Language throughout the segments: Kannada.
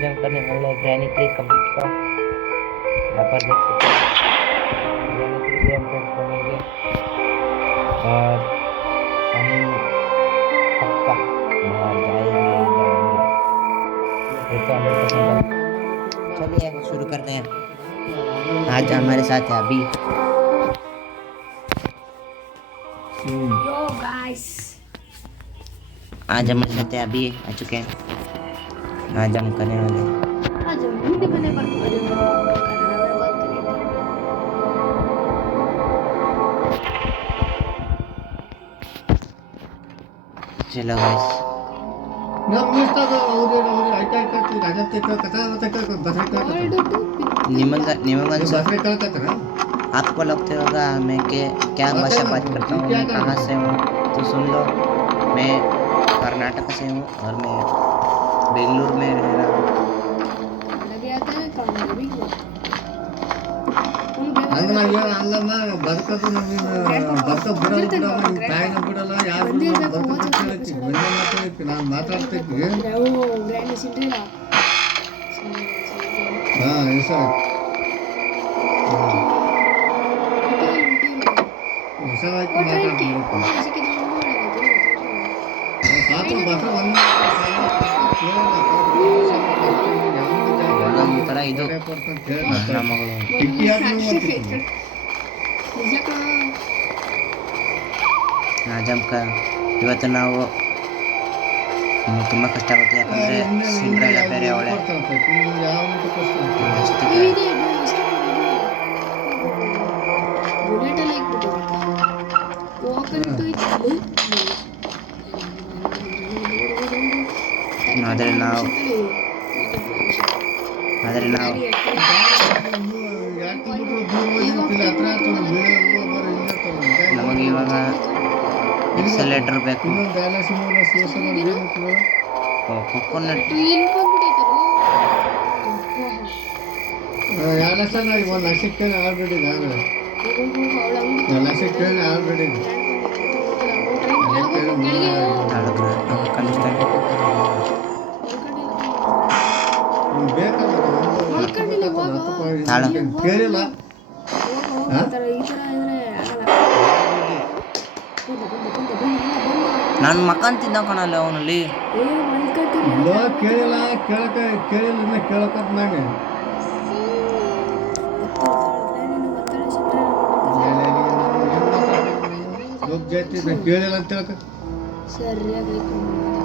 जम करने वाला है ग्रैनी 3 कंप्लीट का। यहाँ पर देख सकते हैं ग्रैनी 3 से हम बनेंगे और हम पक्का बाहर जाएंगे ये तो 100%। चलिए शुरू करते हैं। आज हमारे साथ है अभी। यो गाइस, आज हमारे साथ है अभी आ चुके हैं। आज हम करने वाले आज हम हिंदी में नहीं बात करेंगे, कन्नड़ में बात करेंगे। चलो गाइस निमंगन आपको लगता होगा मैं क्या भाषा बात करता हूँ, मैं कहाँ से हूँ तो सुन लो। मैं कर्नाटक से हूँ और मैं बेंगलुरु में रह रहा हूँ। लगे आता है कन्नड़ भी ಗ್ರ್ಯಾಂಡ್ ಸಿಂಡ್ರೆಲಾ ಒಂದೊಂದು ಥರ ಇದು ನನ್ನ ಮಗಳು. ಇವತ್ತು ನಾವು ತುಂಬ ಕಷ್ಟ ಆಗುತ್ತೆ, ಯಾಕಂದರೆ ಸಿಂಡ್ರೆಲ್ಲ ಬೇರೆ ಅವಳೆ. ಆದರೆ ನಾವು ನಮಗೆ ಇವಾಗ ಎಕ್ಸಲೇಟರ್ ಬೇಕು. ಕೊಕೊನಟ್ ಕೇಳಿಲ್ಲ ನಾನು ಮಕ್ಕಂತಿದ್ದ ಕಣಲ್ಲ ಅವನಲ್ಲಿ. ಕೇಳಿಲ್ಲ ಕೇಳಿಲ್ಲ ಕೇಳಕತ್ ನಾನು ಕೇಳಿಲ್ಲ ಅಂತ ಹೇಳ್ಕ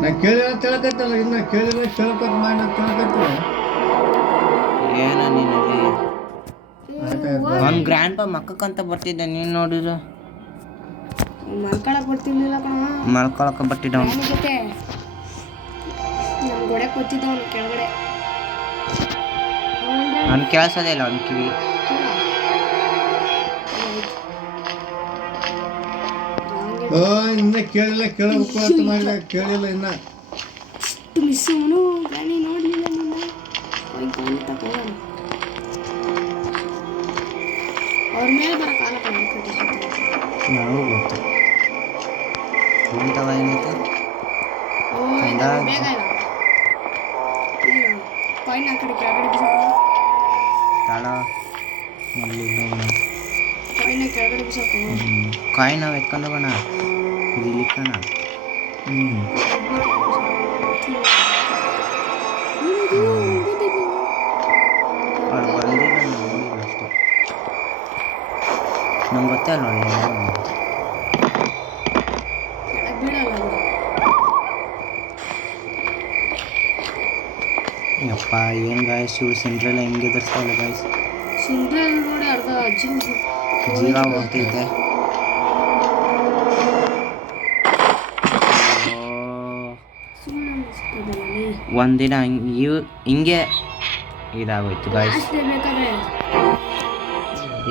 ನಾ ಕೇಳಿಲ್ಲ ಅಂತ ಹೇಳ್ಕತ್ತಲ್ಲ, ಇನ್ನ ಕೇಳಿಲ್ಲ ಕೇಳಕತ್ ಮಾಡಿ ಅಂತ ಹೇಳ್ಕತ್ತಿಲ್ಲ. ಏನ ನೀನಲ್ಲಿ ಅವ್ನು ಗ್ರ್ಯಾಂಡ್ ಪಾ ಮಕ್ಕಕ್ಕಂತ ಬರ್ತಿದ್ದೆ, ನೀನು ನೋಡಿದ್ರು ಮಲ್ಕೊಳಕ್ ಬರ್ತಿರ್ಲಿಲ್ಲ ಕಣ. ಮಲ್ಕೊಳಕ್ಕೆ ಬರ್ತಿದ್ದ ಅವನು. ಜೊತೆ ನಮ್ಮ ಗೋಡೆ ಕೂತಿದ್ದ ಅವನು ಕೆಳಗಡೆ. ಅವ್ನು ಕೇಳಿಸೋದೇ ಇಲ್ಲ ಅವ್ನ ಕಿವಿ. ಇನ್ನ ಕೇಳಿಲ್ಲ ಕೇಳಬೇಕು ಅಂತ ಮಾಡಿದ, ಕೇಳಿಲ್ಲ ಇನ್ನ. ಅಷ್ಟು ಮಿಸ್ ಅವನು ಗಾನಿ ನೋಡ್ಲಿಲ್ಲ ನಿನ್ನ ಹೋಗಿ ತಗೋಣ. ಅವ್ರ ಮೇಲೆ ಬರೋ ಕಾಲ ನಾವು ಗೊತ್ತು ಏನಂತವ ಏನೈತೆ ಬೇಗ ಇಲ್ಲ ಕಾಯಿನ್ ಆ ಕಡೆ ಕೆಳಗಡೆ ಬಿಸಾಕ. ತಾಳ ಕಾಯಿನ ಕೆಳಗಡೆ ಬಿಸಾಕ. ಕಾಯಿನ್ ನಾವು ಎತ್ಕೊಂಡು ಹೋಗೋಣ, ಇದು ಇಲ್ಲಿಕ್ಕಣ. ಅವಳು ಬಂದಿಲ್ಲ, ನೋಡಿಲ್ಲ ಅಷ್ಟೇ. ನಂಗೆ ಗೊತ್ತೇ ಅಲ್ಲ ಯಪ್ಪ ಏನು ಗಾಯಸ್ ಇವು ಸಿಂಡ್ರೆಲ್ಲ ಹಿಂಗೆ ಎದುರಿಸ್ತಾವಲ್ಲ ಗಾಯಸ್. ಸಿಂಡ್ರೆಲ್ ನೋಡಿ ಅರ್ಧ ಜೀವ ಹೋಗ್ತೈತೆ. ಒಂದಿನ ಹಿಂಗೆ ಇದಾಗೋಯ್ತು ಗಾಯಸ್.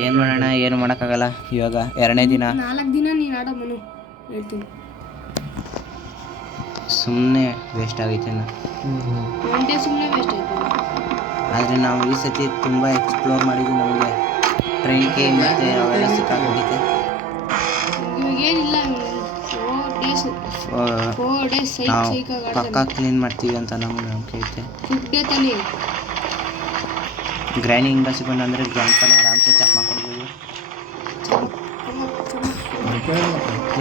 ಏನು ಮಾಡೋಣ, ಏನು ಮಾಡೋಕ್ಕಾಗಲ್ಲ. ಇವಾಗ 2ನೇ ದಿನ 4 ದಿನ ನೀನು ಆಡೋ ಮನು ಹೇಳ್ತೀನಿ. ಸುಮ್ಮನೆ ವೇಸ್ಟ್ ಆಗೈತೆ ಗಂಟೆ ಸುಮ್ಮನೆ ವೇಸ್ಟ್ ಆಯ್ತು. ಆದರೆ ನಾವು ಈ ಸತಿ ತುಂಬ ಎಕ್ಸ್ಪ್ಲೋರ್ ಮಾಡಿದ್ವಿ. ನಮಗೆ ಟ್ರೈನ್ಗೆ ಮತ್ತು ಅವೆಲ್ಲ ಸಿಕ್ಕಾಗ್ಬಿಟ್ಟಿದೆ. ಇವಾಗೇನಿಲ್ಲ 4 days ಒಳ್ಳೆ ಸೈಕ್ ನಾವು ಸೈಕಾಗಿ ಪಕ್ಕ ಕ್ಲೀನ್ ಮಾಡ್ತೀವಿ ಅಂತ ನಮ್ಗೆ ನಂಬಿಕೆ ಐತೆ. ಫುಡ್ಡೇ ತಾನೇ ಗ್ರ್ಯಾನಿ ಇಂಡಸ್ಟ್ರಿ ಬಂದಂದರೆ ಗ್ರ್ಯಾಂಡ್ ಆರಾಮ್ಸೆ ಚೆಕ್ ಮಾಡ್ಕೊಡ್ಬೋದು.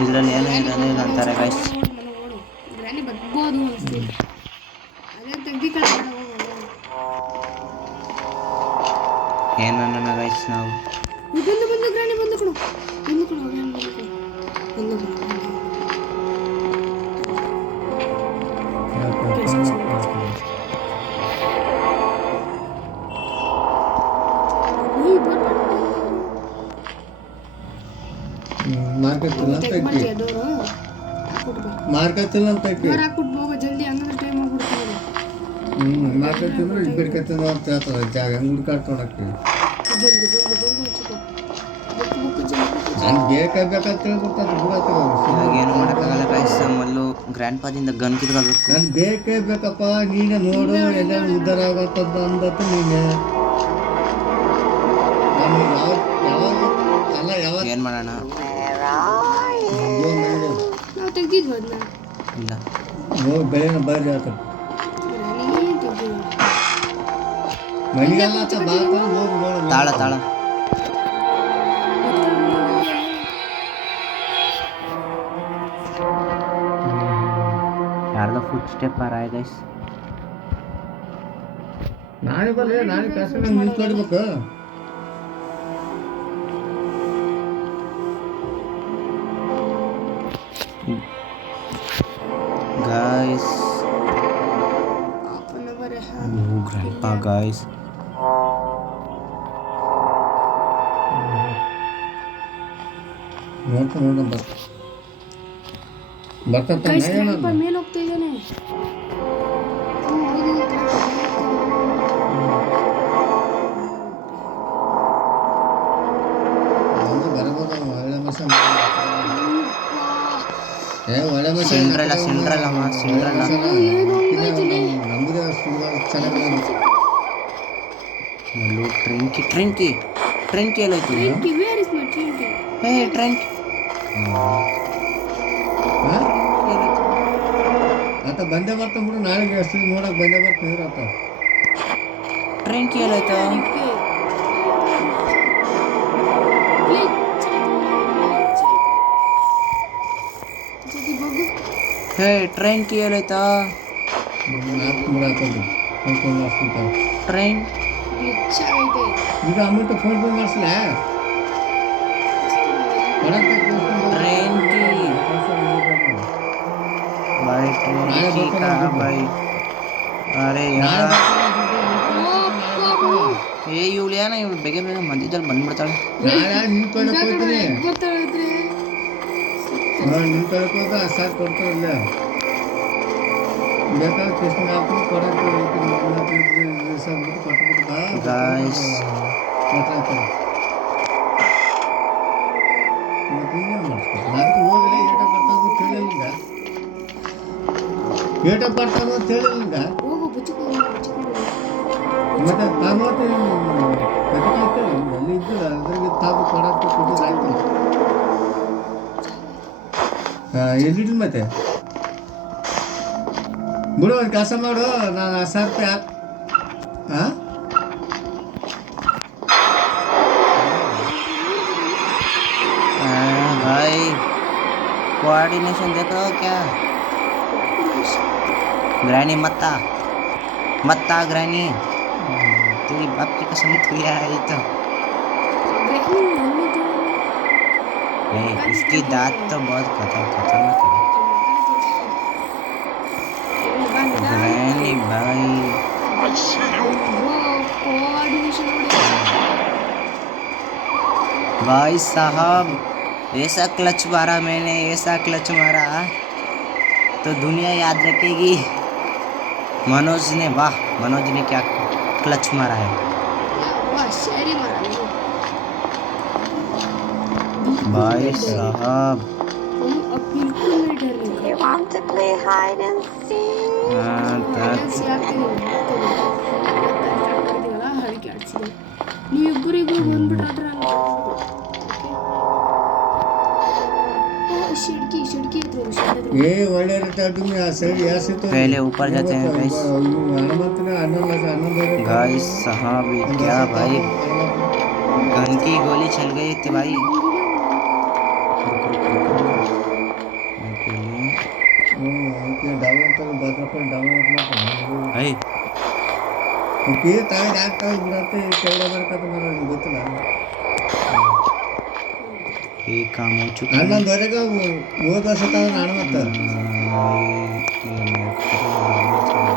ಇದರಲ್ಲಿ ಏನೂ ಇರೋದಿಲ್ಲ ಅಂತಾರೆ ಗೈಸ್. ಗ್ರಾನಿ ಬರ್ಬೋದು ಅನಿಸ್ತೀನಿ. ಅದೇ ತೆಗ್ದಿಕಳ ಏನನ್ನ ಗೈಸ್ ನಾವು ಬಂದು ಗ್ರಾನಿ ಬಂದು ಕೊಡು ಮಾರ್ಕತ್ತಿಲ್ಲ ಅಂತ ಹಾಕ್ಬಿಟ್ಟು ಹೋಗೋ ಜಲ್ದಿ ಹಂಗಂದ್ರೆ ಟೈಮ್ ಆಗ್ಬಿಡ್ತೀವಿ. ಮಾರ್ಕತ್ತಿದ್ರೆ ಇಬ್ಬರಿಕತ್ತಿನ ಅಂತ ಹೇಳ್ತಾರೆ ಜಾಗ ಹಂಗೆ ಹುಡ್ಕಾಡ್ಕೊಳಕ್ಕೆ ನಾನು ಬೇಕಂತ ಹೇಳ್ಬಿಡ್ತಾರೆ ಇವಾಗ ಏನು ಮಾಡೋಕ್ಕಾಗಲ್ಲ ಗೈಸ್. ಮಲ್ಲು ಗ್ರ್ಯಾಂಡ್ ಪಾದಿಂದ ಗನ್ ಕಿತ್ಕೋಬೇಕು. ನಾನು ಬೇಕೇ ಬೇಕಪ್ಪ ನೀನೇ ನೋಡು ಎಲ್ಲ ಉದ್ಧಾರ ಆಗತ್ತಂತ ಅಂದತ್ತು ನೀನೆ. ನಾನು ಯಾವಾಗ ಅಲ್ಲ ಯಾವಾಗ ಏನು ಮಾಡೋಣ? ನಾವು ತೆಗ್ದಿದ್ವಿ ಅದನ್ನ. ಇಲ್ಲ ಹೋಗಿ ಬೆಳೆನ ಬರ್ರಿ ಆತ ಗ್ರಾನಿ ತೆಗ್ದಿದ್ವಿ. ಮನೆಗೆಲ್ಲ ಆತ ಬಾತ ಹೋಗಿ ನೋಡು. ತಾಳ ತಾಳ ಯಾರ್ದೋ ಫುಡ್ ಸ್ಟೆಪ್ ಆರಾಯ್ ಗೈಸ್. ನಾಳೆ ಬರ್ರಿ ನಾಳೆ ಕಷ್ಟ ನಿಂತ್ಕೊಡ್ಬೇಕು. Guys half an hour grandpa guys. ನೋಡ್ಕೊಂಡು ಬರ್ತಂತ ಮೇಲೆ ಹೋಗ್ತಾ ಇದ್ದಾನೆ. ಬರಬಹುದು ಒಳ್ಳೆ ಮಸ ಒಳ್ಳೆ ಮಸ ಸಿಂಡ್ರಲ್ಲ ಸಿಂಡ್ರಲ್ಲಮ್ಮ ಸಿಂಡ್ರಲ್ಲ. ನಮ್ಮದೇ ಚೆನ್ನಾಗಿ ಮಲ್ಲು ಟ್ರಿಂಕಿ ಟ್ರಿಂಕಿ ಟ್ರಿಂಕಿ ಎಲ್ಲೈತಿ? Where is my Trinky? Hey ಟ್ರಿಂಕ್ ಆತ ಬಂದೇ ಬರ್ತಾನೆ ಬಿಡು. ನಾಳೆಗೆ ಅಷ್ಟು ನೋಡಕ್ ಬಂದೇ ಬರ್ತಾನೆ ಇರತ್ತ. ಟ್ರಿಂಕಿ ಎಲ್ಲೈತ? ಹೇ ಟ್ರೈನ್ಕಿ ಎಲ್ಲೈತ? ಟ್ರೈನ್ ಈಗ ಅಮೌಂಟ್ ಫೋನ್ ಪೇ ಮಾಡಿಸ್ಲ ट्रेन की भाई ट्रेन की कहाँ भाई? अरे यार ಏ ಇವಳು ಏನ ಇವಳು ಬೇಗ ಬೇಗ ಮಧ್ಯದಲ್ಲಿ ಬಂದ್ಬಿಡ್ತಾಳೆ. ನಿನ್ ಕಡೆ ಹೋಗ್ತೀನಿ ನಿನ್ ಕಡೆ ಹೋದ ಸಾಕು ಕೊಡ್ತಾರಲ್ಲ ಬೇಕಾದ್ರೆ ಕೃಷ್ಣ ಹಾಕಿ ಕೊಡಕ್ಕೆ ಗಾಯ್ಸ್ ಏಟ ಬರ್ತಾವ ಅಂತ ಹೇಳಿಲ್ಲ. ಮತ್ತೆ ತಾಮತ್ತೆ ಅಲ್ಲಿ ಇದ್ದಿಲ್ಲ ಅದ್ರಾಗ ತಾವು ಕೊಡಕ್ಕೆ ಕೊಡೋದಾಯ್ತು. ಎಲ್ಲಿದ್ದು ಮತ್ತೆ ಬಿಡು ಒಂದು ಕೆಲಸ ಮಾಡು. ನಾನು 1000 ರೂಪಾಯಿ ಹಾಂ भाई कोऑर्डिनेशन देख रहे हो क्या? ग्रैनी मत्ता मत्ता ग्रैनी तेरी बाप की कसम किया है तो नहीं इसकी दांत तो बहुत खतरनाक है ग्रैनी भाई. भाई साहब ऐसा क्लच मारा मैंने, ऐसा क्लच मारा तो दुनिया याद रखेगी. मनोज ने वाह मनोज ने क्या क्लच मारा है भाई साहब. You want to play hide and seek? ನೀವಿಬ್ಬರಿಗೂ ಬಂದ್ಬಿಟ್ರೆ ಶಿಡ್ಕಿ ಹತ್ರ ये ಒಳ್ಳೆ ರೀತಿ तुम्ही सैड ऐसे तो पहले ऊपर जाते हैं गाइस। हनुमंत ने आनंद गाइस साहब ये क्या भाई, गन की गोली चल गई थी भाई। रुक रुक रुक रुक रुक। मैं पहले डाउन तो बाथरूम डाउन भाई ये तावे डाक्टर ಬಿಡತ್ತೆ ಕೆಳಗೆ ಬರಕತ್ತ ನನಗೆ ಗೊತ್ತಿಲ್ಲ ये काम हो चुका है। ಹನ್ನೊಂದುವರೆಗೆ ಹೋದ ವರ್ಷ ತಾವ ನಾನು ಮತ್ತೆ ये मेरे को तो बराबर चाहिए।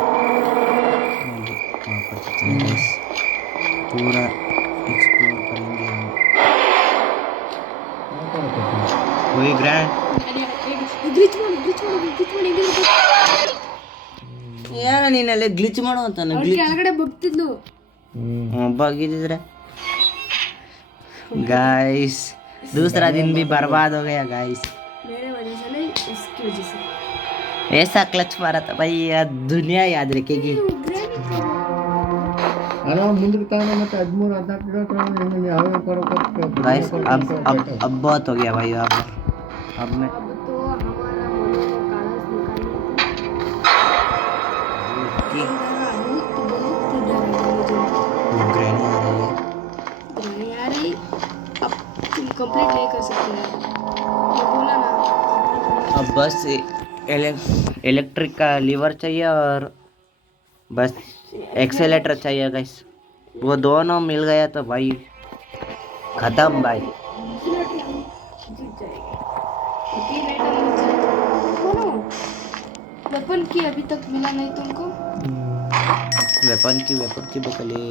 वहाँ पर चलते हैं गाइस, पूरा एक्सप्लोर करेंगे हम। वही ग्रैंड ಗ್ಲಿಚ್ ಮಾಡಿ ಯಾರ ನೀನಲ್ಲಿ ಗ್ಲಿಚ್ ಮಾಡು ಅಂತಾನೆ ಗ್ಲಿಚ್ ಕೆಳಗಡೆ ಬಗ್ತಿದ್ಲು. बगिದ್ರೆ गाइस दूसरा दिन भी बर्बाद हो गया गाइस। मेरे वजह से नहीं, उसकी वजह से. ऐसा क्लच मारा था भाई, यार दुनिया याद रखेगी। ಆರಾಮ ಮುಂದಕ್ಕೆ ತಾನೆ ಮತ್ತೆ 13 14 ಇನ್ನು ಯಾವ ಕೊಡಬೇಕು गाइस अब बहुत हो गया भाई। अब मैं अब तो हमारा मनो कागज की निकालने ग्रैनी आ रही है। यार अब तुम कंप्लीट नहीं कर सकते यार, ये बोला ना. अब बस इलेक्ट्रिक का लीवर चाहिए और बस एक्सेलेटर चाहिए गाइस। वो दोनों मिल गया तो भाई खत्म भाई। जीत जाएगा. बोलो वेपन की अभी तक मिला नहीं तुमको. वेपन की बकले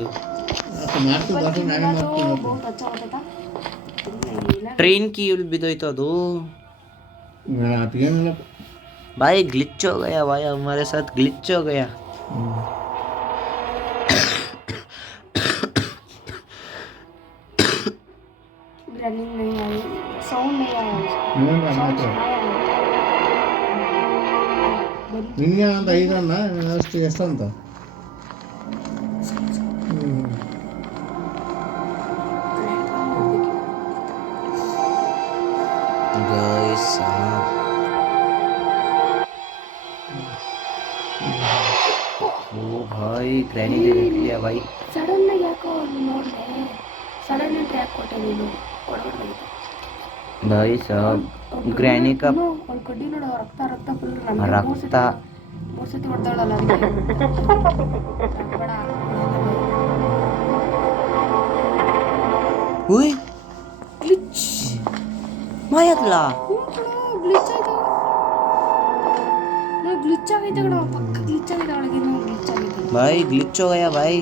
ಮಾರ್ತು वेपन ಬಾಸು की ನಾನೇ मिला तो ಮಾಡ್ತೀನಿ बहुत अच्छा होता था. तुमने मिला ट्रेन की बिदोईतो दो ಅದೇನಿಲ್ಲ भाई, ग्लिच हो गया भाई, हमारे साथ ग्लिच हो गया। रनिंग नहीं आई, साउंड नहीं आया उसका. ಇನ್ನೊಂದು ಮಾತ್ರ ನಿನ್ನೆ ಒಂದು 5 ಅನ್ನ ಅಷ್ಟು ಎಷ್ಟಂತ गाइस ओ भाई ग्रैनी ने देख लिया भाई। ಸಡನ್ ಆಗಿ ಯಾಕೋ ನೋಡಿದೆ, ಸಡನ್ ಆಗಿ ಟ್ರ್ಯಾಕ್ ಕೊಟ್ಟೆ ನೀನು ಕೊಡಬಾರ್ದು. भाई साहब ग्रैनी का ಒಂದು ಕಡ್ಡಿ ನೋಡು, ರಕ್ತ ಫುಲ್ रक्त ಮೂರು ಸತಿ ಹೊಡೆದಾಳಲ್ಲ ಅದಕ್ಕೆ ಬೇಡ. हुई ಗ್ಲಿಚ್ मायतला ಗ್ಲಿಚ್ ಆಯ್ತು. ನಾವು ಗ್ಲಿಚ್ ಆಗೈತೆ ಕಣ, ಪಕ್ಕ ಗ್ಲಿಚ್ ಆಗೈತೆ, ಒಳಗೆ ನಾವು ಗ್ಲಿಚ್ ಆಗೈತೆ. भाई ग्लिच हो गया भाई।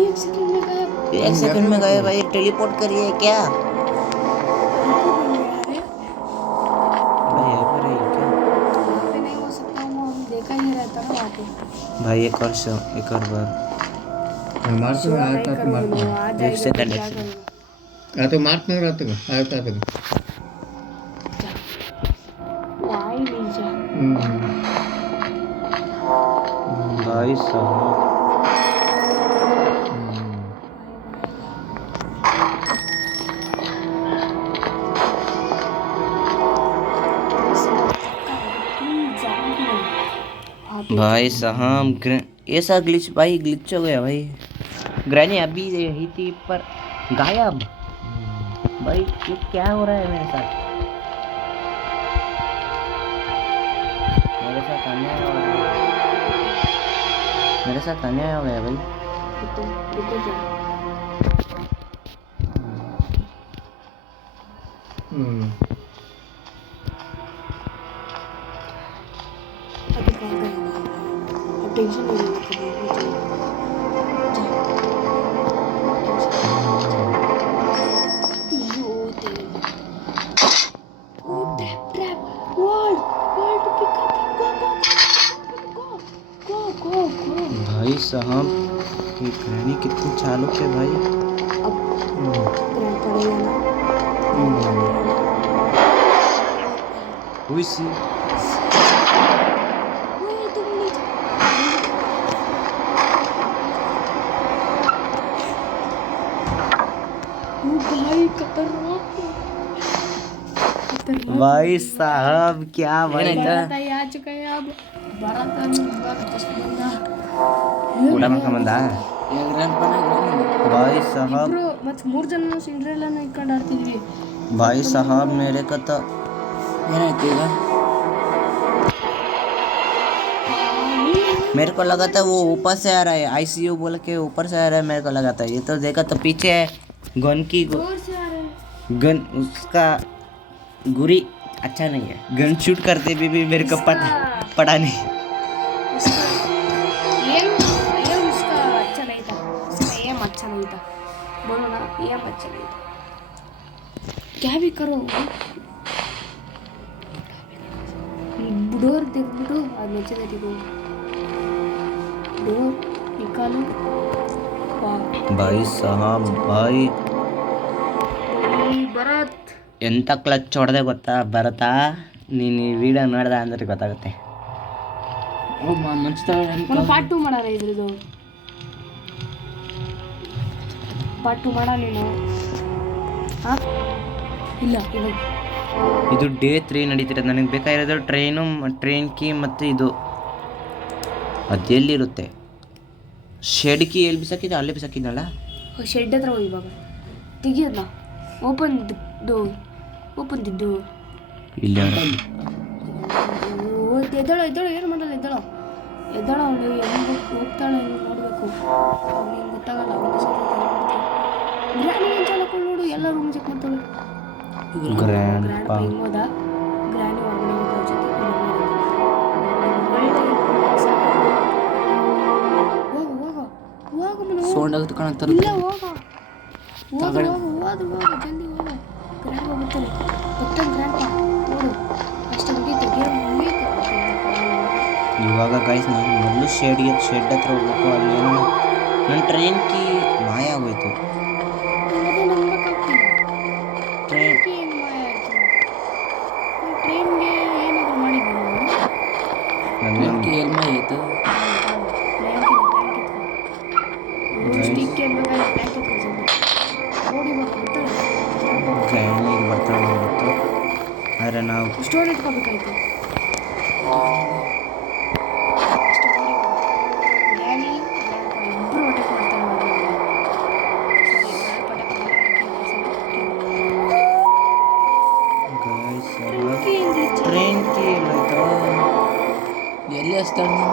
1 सेकंड में गया. 1 सेकंड में गए भाई। टेलीपोर्ट करिए क्या भाई? यहाँ पर है क्या वहाँ पे नहीं हो सकता, वो हम देखा ही रहता ना वहाँ पे. भाई? एक और बार ಮಾಡ್ತೀನಿ नहीं ಆಯ್ತು करूँगी, ಮಾಡ್ತೀನಿ वो आ जाएगा second, तो क्या एक second. करूँगा? ಆಯ್ತು ಮಾಡ್ತೀನಿ ಆಯ್ತು ಆಯ್ತು वो आ ही नहीं जा. भाई साहब भाई साहब ऐसा ग्लिच भाई, ग्लिच हो गया भाई। ग्रैनी अभी यही थी पर गायब। भाई ये क्या हो रहा है मेरे साथ? मेरे साथ अन्याय हो रहा है, मेरे साथ अन्याय हो गया भाई। रुको जा. अभी कहाँ गए? अब टेंशन नहीं लेना कभी. यो तेरे. Oh, trap. World to pick up. Go. भाई साहब ये ग्रैनी कितनी चालुक है भाई। अब ग्रैंड पड़ेगा ना. हुई सी भाई खतरनाक भाई साहब क्या भाई ಬರತ್ತ ಯಾ ಚುಕಯ್ಯ ಬರತ್ತ ಊಟ ಮಾಡ್ಕೊಂಬಂದ भाई साहब ಮತ್ತೆ 3 ಜನ ಸಿಂಡ್ರೆಲ್ಲನ ಇಟ್ಕೊಂಡು ಆಡ್ತಿದ್ವಿ. भाई साहब मेरे को तो ಏನಾಯ್ತು ಈಗ? मेरे को लगा था वो ऊपर से आ रहा है ICU बोल के ऊपर से आ रहा है मेरे को लगा था ये तो देखा तो पीछे गन की गन उसका गुरी अच्छा नहीं है गन शूट करते भी मेरे को पड़ा नहीं एम उसका अच्छा नहीं था, उसका एम अच्छा नहीं था, बोलो ना एम अच्छा नहीं था. क्या भी करो डोर देखबिಟ್ಟು ಅದು ನೆಚ್ಚದಟಿಗೂ डोर निकालो. भाई साहब भाई ಭರತ್ ಎಂಥ ಕ್ಲಚ್ ಹೊಡೆದೆ ಗೊತ್ತಾ ಭರತ ನೀನು ಈ ವಿಡಿಯೋ ನೋಡ್ದೆ ಅಂದ್ರೆ ಗೊತ್ತಾಗುತ್ತೆ మనం ಪಾರ್ಟ್ 2 ಮಾಡೋಣ ಇದ್ರದ್ದು ಪಾರ್ಟ್ 2 ಮಾಡೋಣ ನೀನು ಇಲ್ಲ ಇವಾಗ ಇದು ಡೇ 3 ನಡೀತಿರೋದು ನನಗೆ ಬೇಕಾಗಿರೋದು ಟ್ರೈನ್ ಕೀ ಮತ್ತು ಇದು ಅದೆಲ್ಲಿರುತ್ತೆ ಶೆಡ್ ಕೀ ಎಲ್ಲಿ ಬಿಸಾಕಿದ್ದೆ ಅಲ್ಲೇ ಬಿಸಾಕಿದ್ನಲ್ಲ ಶೆಡ್ ಹತ್ರ ಹೋಗಿ ಇವಾಗ ತೆಗಿಯೋದನ್ನ ಓಪನ್ ಡೋರ್ ಇಲ್ಲ ಎದ್ದಳು ಏನು ಮಾಡಲ್ಲ ಎದ್ದಳು ಅವಳು ಹೆಂಗೆ ಹೋಗ್ತಾಳೆ ಹೆಂಗೆ ನೋಡಬೇಕು ಅವ್ನಿಗೆ ಗೊತ್ತಾಗಲ್ಲ ಗ್ರ್ಯಾನಿ ಏನು ಚಾಲಕೊಂಡು ನೋಡು ಎಲ್ಲ ರೂಮ್ ಚೆಕ್ ಮಾಡ್ತಾಳೆ ಗ್ರ್ಯಾಂಡ್ ಪಾ ಹಿಂಗೆ ಹೋದ ಗ್ರ್ಯಾನಿ ಹೊರಗಡೆ ಹೋದ ಜೊತೆ ಹೋಗು ಸೌಂಡ್ ಆಗುತ್ತೆ ಕಾಣತ್ತಾರ ಇಲ್ಲ ಹೋಗು ಜಲ್ದಿ ಹೋಗು ಗ್ರ್ಯಾಂಡ್ ಹೋಗುತ್ತಾನೆ ಗೊತ್ತಾಗ ಗ್ರ್ಯಾಂಡ್ ನೋಡು ಅಷ್ಟು ಮುಗೀತು ಗೇಮ್ ಮುಗೀತು. ಇವಾಗ ಗೈಸ್ ನಾನು ಮೊದಲು ಶೆಡ್ ಹತ್ರ ಹೋಗ್ಬೇಕು ಅಲ್ಲಿ ಏನೋ ನನ್ನ ಟ್ರೈನ್ ಕೀ ಮಾಯ ಆಗೋಯ್ತು ಅದೇ ನಂಬಕ್ಕಾಗ್ತಿಲ್ಲ ಟ್ರೈನ್ ಟ್ರೈನ್ಗೆ ಏನು ಮಾಯ ಆಯಿತು ಟ್ರೈನ್ಗೆ ಏನಾದರೂ ಮಾಡಿದ್ವಿ ನನಗೆ ಎಲ್ಮ ಆಯ್ತು ಸ್ಟಿಕ್ ಏನು ಬೇಕಾದ್ರೆ ಪ್ಲ್ಯಾನ್ ಕೆತ್ಕೊಂಡು ಓಡಿ ಬರ್ತಾಳೆ ಗ್ರ್ಯಾನಿಗೆ ಬರ್ತಾಳೆ ಗೊತ್ತು ಆದರೆ ನಾವು ಸ್ಟೋರ್ ಇಟ್ಕೋಬೇಕಾಯ್ತು ಗ್ರ್ಯಾನಿ ಇಬ್ಬರು ಅಟ್ಯಾಕ್ ಮಾಡ್ತಾರೆ ಗೈಸ್ ಟ್ರೈನ್ ಕೀ ಎಲ್ಲಾಯ್ತು ಎಲ್ಲಿ ಹಚ್ತಾಳೆ ನೀನು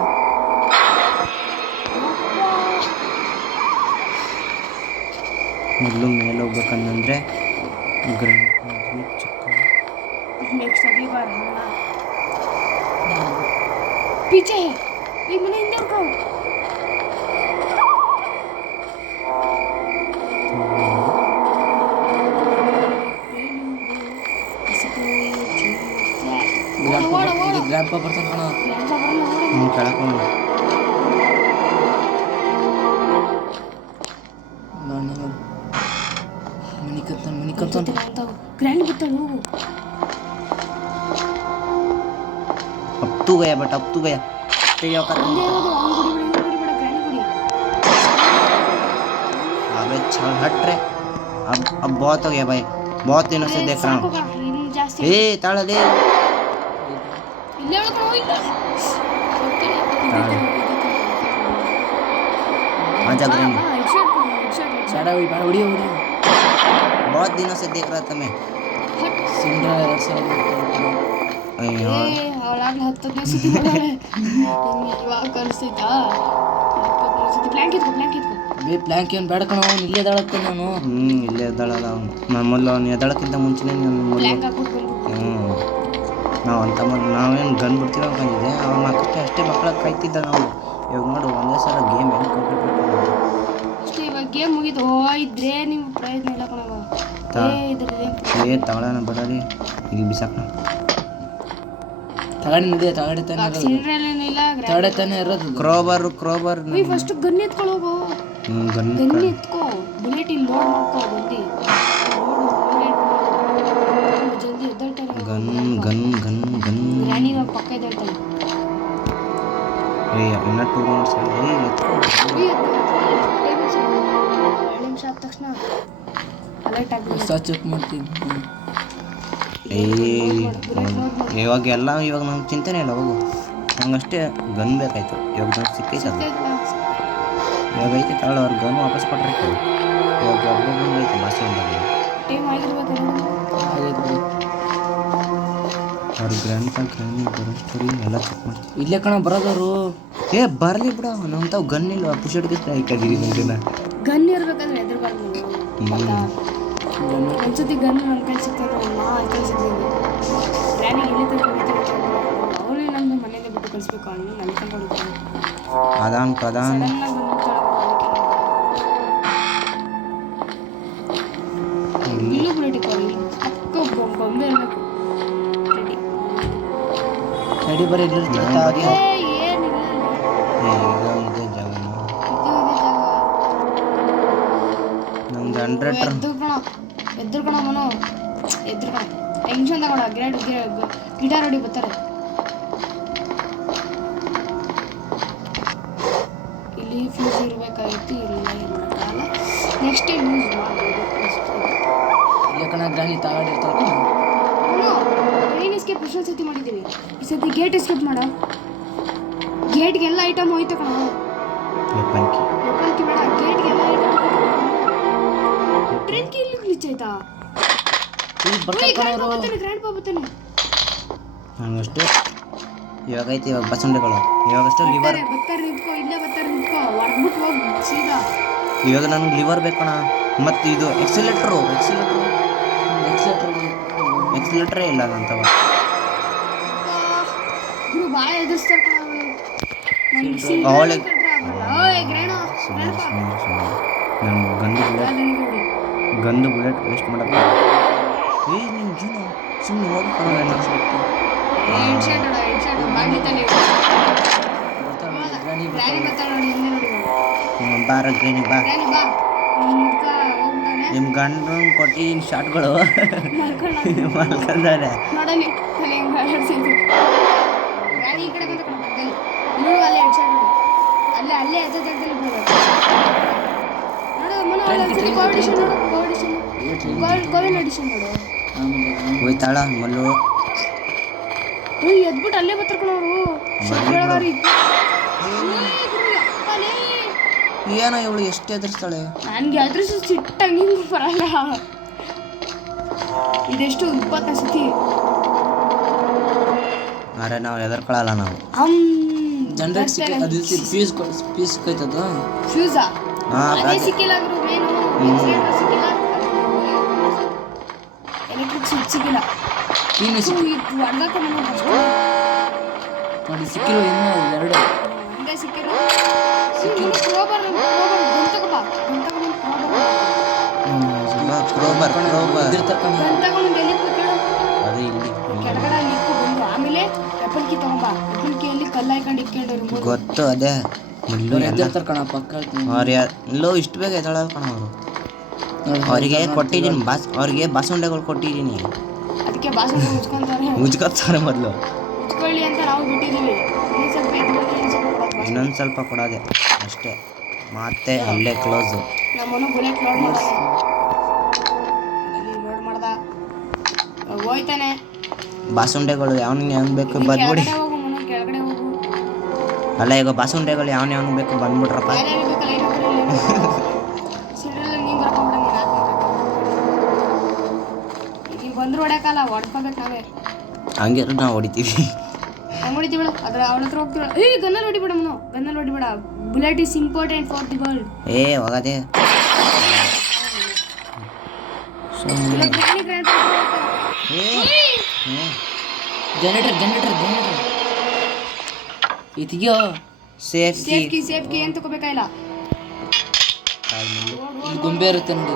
ಮೊದಲು ಮೇಲೆ ಹೋಗ್ಬೇಕಂದ್ರೆ ಗ್ರ್ಯಾಂಡ್ ಚಿಕ್ಕ नेक्स्ट अगली बार हमला पीछे है ये मैंने इंदर को ಗ್ರ್ಯಾಂಡ್ ಪಾ ಬರ್ತಾನೆ ಕಣ ಕೆಳಕೊಂಡು ಮನಿಕಂತಾನೆ ग्रैंड बता लो अब तू गया बट अब तू गया तेरी औकात नहीं गुड़ी बड़ा ग्रैंड गुड़ी अबे चल हट रे अब बहुत हो गया भाई बहुत दिनों से देख रहा हूँ ಜಾಸ್ತಿ ए ताला ले ಇಲ್ಲೇ ಒಳಗೆ ಹೋಗಿ आजा ग्रैनी ಬೇಡ ಹೊಡಿಯೋ बहुत दिनों से देख रहा था मैं ಸಿಂಡ್ರಾ 2000 अरे यार ಅವಳಾಗ್ಲೇ 10ನೇ ಸತಿ ಬಂದಾಳೆ ಇವಾಗ ಕಳಿಸ್ತಿದ್ದಾ 23 ಸತಿ ಪ್ಲ್ಯಾಂಕ್ ಇಟ್ಕೊ ಬೇ ಪ್ಲ್ಯಾಂಕ್ ಏನು ಬೇಡ ಕಣ ಅವ್ನು ಇಲ್ಲೇ ದಾಳತ್ತೆ ನಾನು ಇಲ್ಲೇ ಎದ್ದಾಳಲ್ಲ ಅವನು ನಾನು ಮೊದಲು ಅವ್ನು ಎದ್ದಾಳಕ್ಕಿಂತ ಮುಂಚೆನೇ ನಾನು ಮೊದಲು ಪ್ಲ್ಯಾಂಕ್ ಹಾಕ್ಬಿಟ್ಟು ನಾವು ಅಂತ ನಾವೇನು ಗನ್ ಬಿಡ್ತೀವಿ ಅನ್ಕೊಂಡಿದ್ದೆ ಅವ್ನ ಮಕ್ಕಳಿಗೆ ಅಷ್ಟೇ ಮಕ್ಕಳ ಕಾಯ್ತಿದ್ದ ನಾವು ಇವಾಗ ನೋಡು ಒಂದೇ ಸಲ ಗೇಮ್ ಹೆಂಗೆ ಕಂಪ್ಲೀಟ್ ಮಾಡ್ಕೊಂಡು ಅಷ್ಟೇ ಇವಾಗ ಗೇಮ್ ಮುಗಿದು ಇದ್ರೆ ನೀವು ಪ್ರಯತ್ನ ಇಲ್ಲ ಕಣವ ತಗೊಳ್ಳೋಣ ಬಡಲಿ ಇಲ್ಲಿ ಬಿಸಾಕೋಣ ತಗಡಿ ನಡಿಯ ತಗಡಿ ತಾನೆ ಸಿಂಡ್ರೆಲ್ಲೇನಿಲ್ಲ ತಗಡೆ ತಾನೆ ಇರೋದು ಕ್ರೋಬರ್ ಫಸ್ಟ್ ಗನ್ ಎತ್ಕೊಳ್ಳೋಗು ಗನ್ ಗನ್ ಎತ್ಕೋ ಬುಲೆಟ್ ಇಲ್ಲಿ ಲೋಡ್ ಮಾಡ್ಕೋ ಬಂದು ಜಲ್ದಿ ಎದ್ದೇಳ್ತಾರೆ ಗನ್ ಗ್ರ್ಯಾನಿ ನಮ್ಮ ಪಕ್ಕ ಎದ್ದೇಳ್ತಾಳೆ ಇನ್ನ 2 ಮಿನಿಟ್ಸ್ ಆಗಿದೆ ನಿಮಿಷ ಆದ ತಕ್ಷಣ ಅಲರ್ಟ್ ಆಗಿ ಚೆಕ್ ಮಾಡ್ತೀನಿ ಏ ಇವಾಗ ನಂಗೆ ಚಿಂತೆನೇ ಇಲ್ಲ ಹೋಗು. ನಂಗಷ್ಟೇ ಗನ್ ಬೇಕಾಯ್ತು. ಇವಾಗ ನಂಗೆ ಸಿಕ್ಕೈತೆ ಅದು. ಇವಾಗ ಐತೆ ತಾಳು ಅವ್ರ ಗನ್ ವಾಪಸ್ ಕೊಟ್ರೆ ಇವಾಗ ಒಬ್ಬೊಬ್ಬಂಗೆ ಐತೆ ಲಾಸ್ಟ್ ಟೈಮ್ ಆಗಿರ್ಬೇಕು ಅವ್ರ ಗ್ರ್ಯಾಂಡ್ ಬರೋಷ್ಟರಿ ಎಲ್ಲ ಚೆಕ್ ಮಾಡ್ತೀವಿ. ಇಲ್ಲೇ ಕಣ ಬರೋದವರು. ಏ ಬರಲಿ ಬಿಡ, ನಮ್ಮ ತಾವು ಗನ್ ಇಲ್ಲ ಪುಷಟ್ಗೆ ಹಾಕಿದ್ದೀವಿ ನಂಗೆನ. ಗನ್ ಇರ್ಬೇಕಂದ್ರೆ ಎದುರ್ಬಾರ್ದು. ಒಂದ್ಸತಿ ಗನ್ ನಮ್ಮ ಕೈ ಸಿಗ್ತದೆ, ನಾ ಕೈ ಸಿಗ್ತೀನಿ. ಗ್ರ್ಯಾನಿಗೆ ಎಲ್ಲಿ ತಗೊಂಡು ಅವಳೇ ನಮ್ದು ಮನೇಲಿ ಬಿಟ್ಟು ಕಳಿಸ್ಬೇಕು. ಅವನು ನಲ್ಕೊಂಡು ಅದಾನ್ ಸಡನ್ನಾಗಿ ಇಲ್ಲೂ ಬುಲೆಟ್ ಅಕ್ಕ ಬೊಂಬೆ ಇರಬೇಕು. ರೆಡಿ ಬರೀ ಏನಿಲ್ಲ ಇದೆ ಜಾಗ ನಮ್ದು 100 ಎದ್ರುಕಣ ಮನು ಎದ್ರುಕಣ ಟೆನ್ಷನ್ ತಗೋಣ. ಗಿಟಾರ್ ಹೊಡಿ ಬರ್ತಾರೆ. ಇಲ್ಲಿ ಫ್ಯೂಸ್ ಇರಬೇಕಾಗಿತ್ತು, ಇಲ್ಲ ಏನು ಮಾಡೋಕ್ಕಾಗಲ್ಲ. ನೆಕ್ಸ್ಟ್ ಯೂಸ್ ಮಾಡ್ಬೋದು. ಇಲ್ಲೇ ಕಣ ಗ್ರಾನಿ ತಾಗಾಡಿರ್ತಾರೆ. ಟ್ರೈನ್ ಎಸ್ಕೇಪ್ ಎಷ್ಟೊಂದು ಸತಿ ಮಾಡಿದ್ದೀವಿ. ಈ ಸತಿ ಗೇಟ್ ಎಸ್ಕೇಪ್ ಮಾಡ. ಗೇಟ್ಗೆಲ್ಲ ಐಟಮ್ ಹೋಯ್ತು ಕಣ. ವೆಪನ್ಕಿ ಬೇಡ, ಗೇಟ್ಗೆಲ್ಲ ಐಟಮ್ ಟ್ರೈನ್ ಕಿ ಇಲ್ಲಿ ಗ್ಲಿಚ್ ಆಯ್ತಾ? ಗ್ರ್ಯಾಂಡ್ ಪಾ ಬರ್ತಾನೆ. ನಂಗಷ್ಟು ಇವಾಗ ಐತೆ. ಇವಾಗ ಬಸಂಡೆಗಳು ಇವಾಗಷ್ಟು ಲಿವರ್ ಬರ್ತಾರೆ ನಿಂತ್ಕೋ, ಇಲ್ಲೇ ಬರ್ತಾರೆ ನಿಂತ್ಕೋ, ಹೊಡ್ಬಿಟ್ಟು ಹೋಗಿ ಸೀದಾ. ಇವಾಗ ನನಗೆ ಲಿವರ್ ಬೇಕಣ. ಮತ್ತು ಇದು ಎಕ್ಸಿಲೇಟ್ರೇ ಇಲ್ಲ ನಂತವ. ಇವ್ರು ಬಾಳ ಎದುರಿಸ್ತಾರೆ ಕಣ. ಅವಳಿಗೆ ಗ್ರ್ಯಾಂಡ್ ಗಂದು ಬುಲೆಟ್ ವೇಸ್ಟ್ ಮಾಡಕ್ಕೆ. ಏ ನಿನ್ನ ಜೀವ ಸುಮ್ಮನೆ ಹೋಗಿ ಬಾರ ಗ್ರೇನಿ ಬಾ. ನಿಮ್ಮ ಗಂಡು ಕೊಟ್ಟಿದ್ದೀನಿ ಶಾರ್ಟ್ಗಳು ಮಲ್ಕೊಂಡಾರೆ. ಹೋಯ್ತಾಳ ಮಲ್ಲು. ಎದ್ಬಿಟ್ಟು ಅಲ್ಲೇ ಬರ್ತಾರಕಣವರು. ಏನೋ ಇವಳು ಎಷ್ಟು ಎದುರಿಸ್ತಾಳೆ. ನನಗೆ ಅದ್ರಷ್ಟು ಸಿಟ್ಟಂಗೆ ಹಿಂಗೆ ಬರಲ್ಲ. ಇದೆಷ್ಟು 20 ಸತಿ. ಅರೆ ನಾವು ಎದರ್ಕೊಳ್ಳಲ್ಲ ನಾವು. ಜನರೇಟ್ ಅದು ಪೀಸ್ ಕೈತದ ಫ್ಯೂಸಾ ಹಾಂ ಅದೇ ಸಿಕ್ಕಿಲ್ಲ ಗುರು. ಮೇನು ಸಿಕ್ಕಿಲ್ಲ, ಎಲೆಕ್ಟ್ರಿಕ್ ಸ್ವಿಚ್ ಸಿಕ್ಕಿಲ್ಲ. ನೋಡಿ ಸಿಕ್ಕಿರೋ ಇನ್ನೂ 2 ಹಂಗೆ ಸಿಕ್ಕಿರೋ. ಕ್ರೋಬರ್ ಅದು ಇಲ್ಲಿ ಕೆಳಗಡೆ ಅಲ್ಲಿ ಬಂದು ಆಮೇಲೆ ವೆಪನ್ಕಿ ತಗೊಂಬ. ವೆಪನ್ಕಿಯಲ್ಲಿ ಕಲ್ಲು ಹಾಕೊಂಡು ಇಟ್ಕೊಂಡು ಗೊತ್ತು ಅದೇ ಮುಳ್ಳು ಎದ್ದಿರ್ತಾರೆ ಕಣ ಪಕ್ಕ. ಅವ್ರು ಎಲ್ಲೋ ಇಷ್ಟು ಬೇಗ ಎದ್ದಾಳಲ್ಲ ಕಣ ಅವರು. ಅವರಿಗೆ ಕೊಟ್ಟಿದ್ದೀನಿ ಅವ್ರಿಗೆ ಬಾಸುಂಡೆಗಳು ಕೊಟ್ಟಿದ್ದೀನಿ. ಅದಕ್ಕೆ ಬಾಸು ಮುಚ್ಕೊಂತಾರೆ, ಉಜ್ಕೊತಾರೆ ಮೊದಲು ಮುಚ್ಕೊಳ್ಳಿ ಅಂತ ನಾವು ಬಿಟ್ಟಿದ್ದೀವಿ. ಇನ್ನೊಂದು ಸ್ವಲ್ಪ ಕೊಡೋದೆ ಅಷ್ಟೇ, ಮತ್ತೆ ಅಲ್ಲೇ ಕ್ಲೋಸು. ನಮ್ಮನ್ನು ಬುಲೆಟ್ ಲೋಡ್ ಮಾಡ್ದ ಹೋಯ್ತಾನೆ. ಬಾಸುಂಡೆಗಳು ಯಾವನಿಗೆ ಬೇಕು ಬಂದ್ಬಿಡಿ. ಕೆಳಗಡೆ ಹೋಗು. ಅಲ್ಲ ಈಗ ಬಾಸುಂಡೆಗಳು ಯಾವನಿಗೆ ಬೇಕು ಬಂದ್ಬಿಟ್ರಪ್ಪ. ನೀವು ಬಂದ್ರು ಹೊಡ್ಯಾಕಲ್ಲ, ಹೊಡ್ಕೋಬೇಕು ನಾವೇ. ಹಂಗೆ ನಾವು ಹೊಡಿತೀವಿ. ಹಂಗೆ ಹೊಡಿತೀವಳ ಅದ್ರ ಅವಳ ಹತ್ರ ಹೋಗ್ತೀವಳ. ಗನ್ನಲ್ಲಿ ಹೊಡಿಬೇಡ ಮನು, ಗನ್ನಲ್ಲಿ ಹೊಡಿಬೇಡ. Bullet is important for the world. ಹೋಗದೆ ಜನರೇಟರ್ ಇದೆಯೋ ಸೇಫ್ಟಿ ಸೇಫ್ಟಿ ಏನು ತಗೋಬೇಕಾಗಿಲ್ಲ. ಇಲ್ಲಿ ಗೊಂಬೆ ಇರುತ್ತೆ ನೋಡಿ.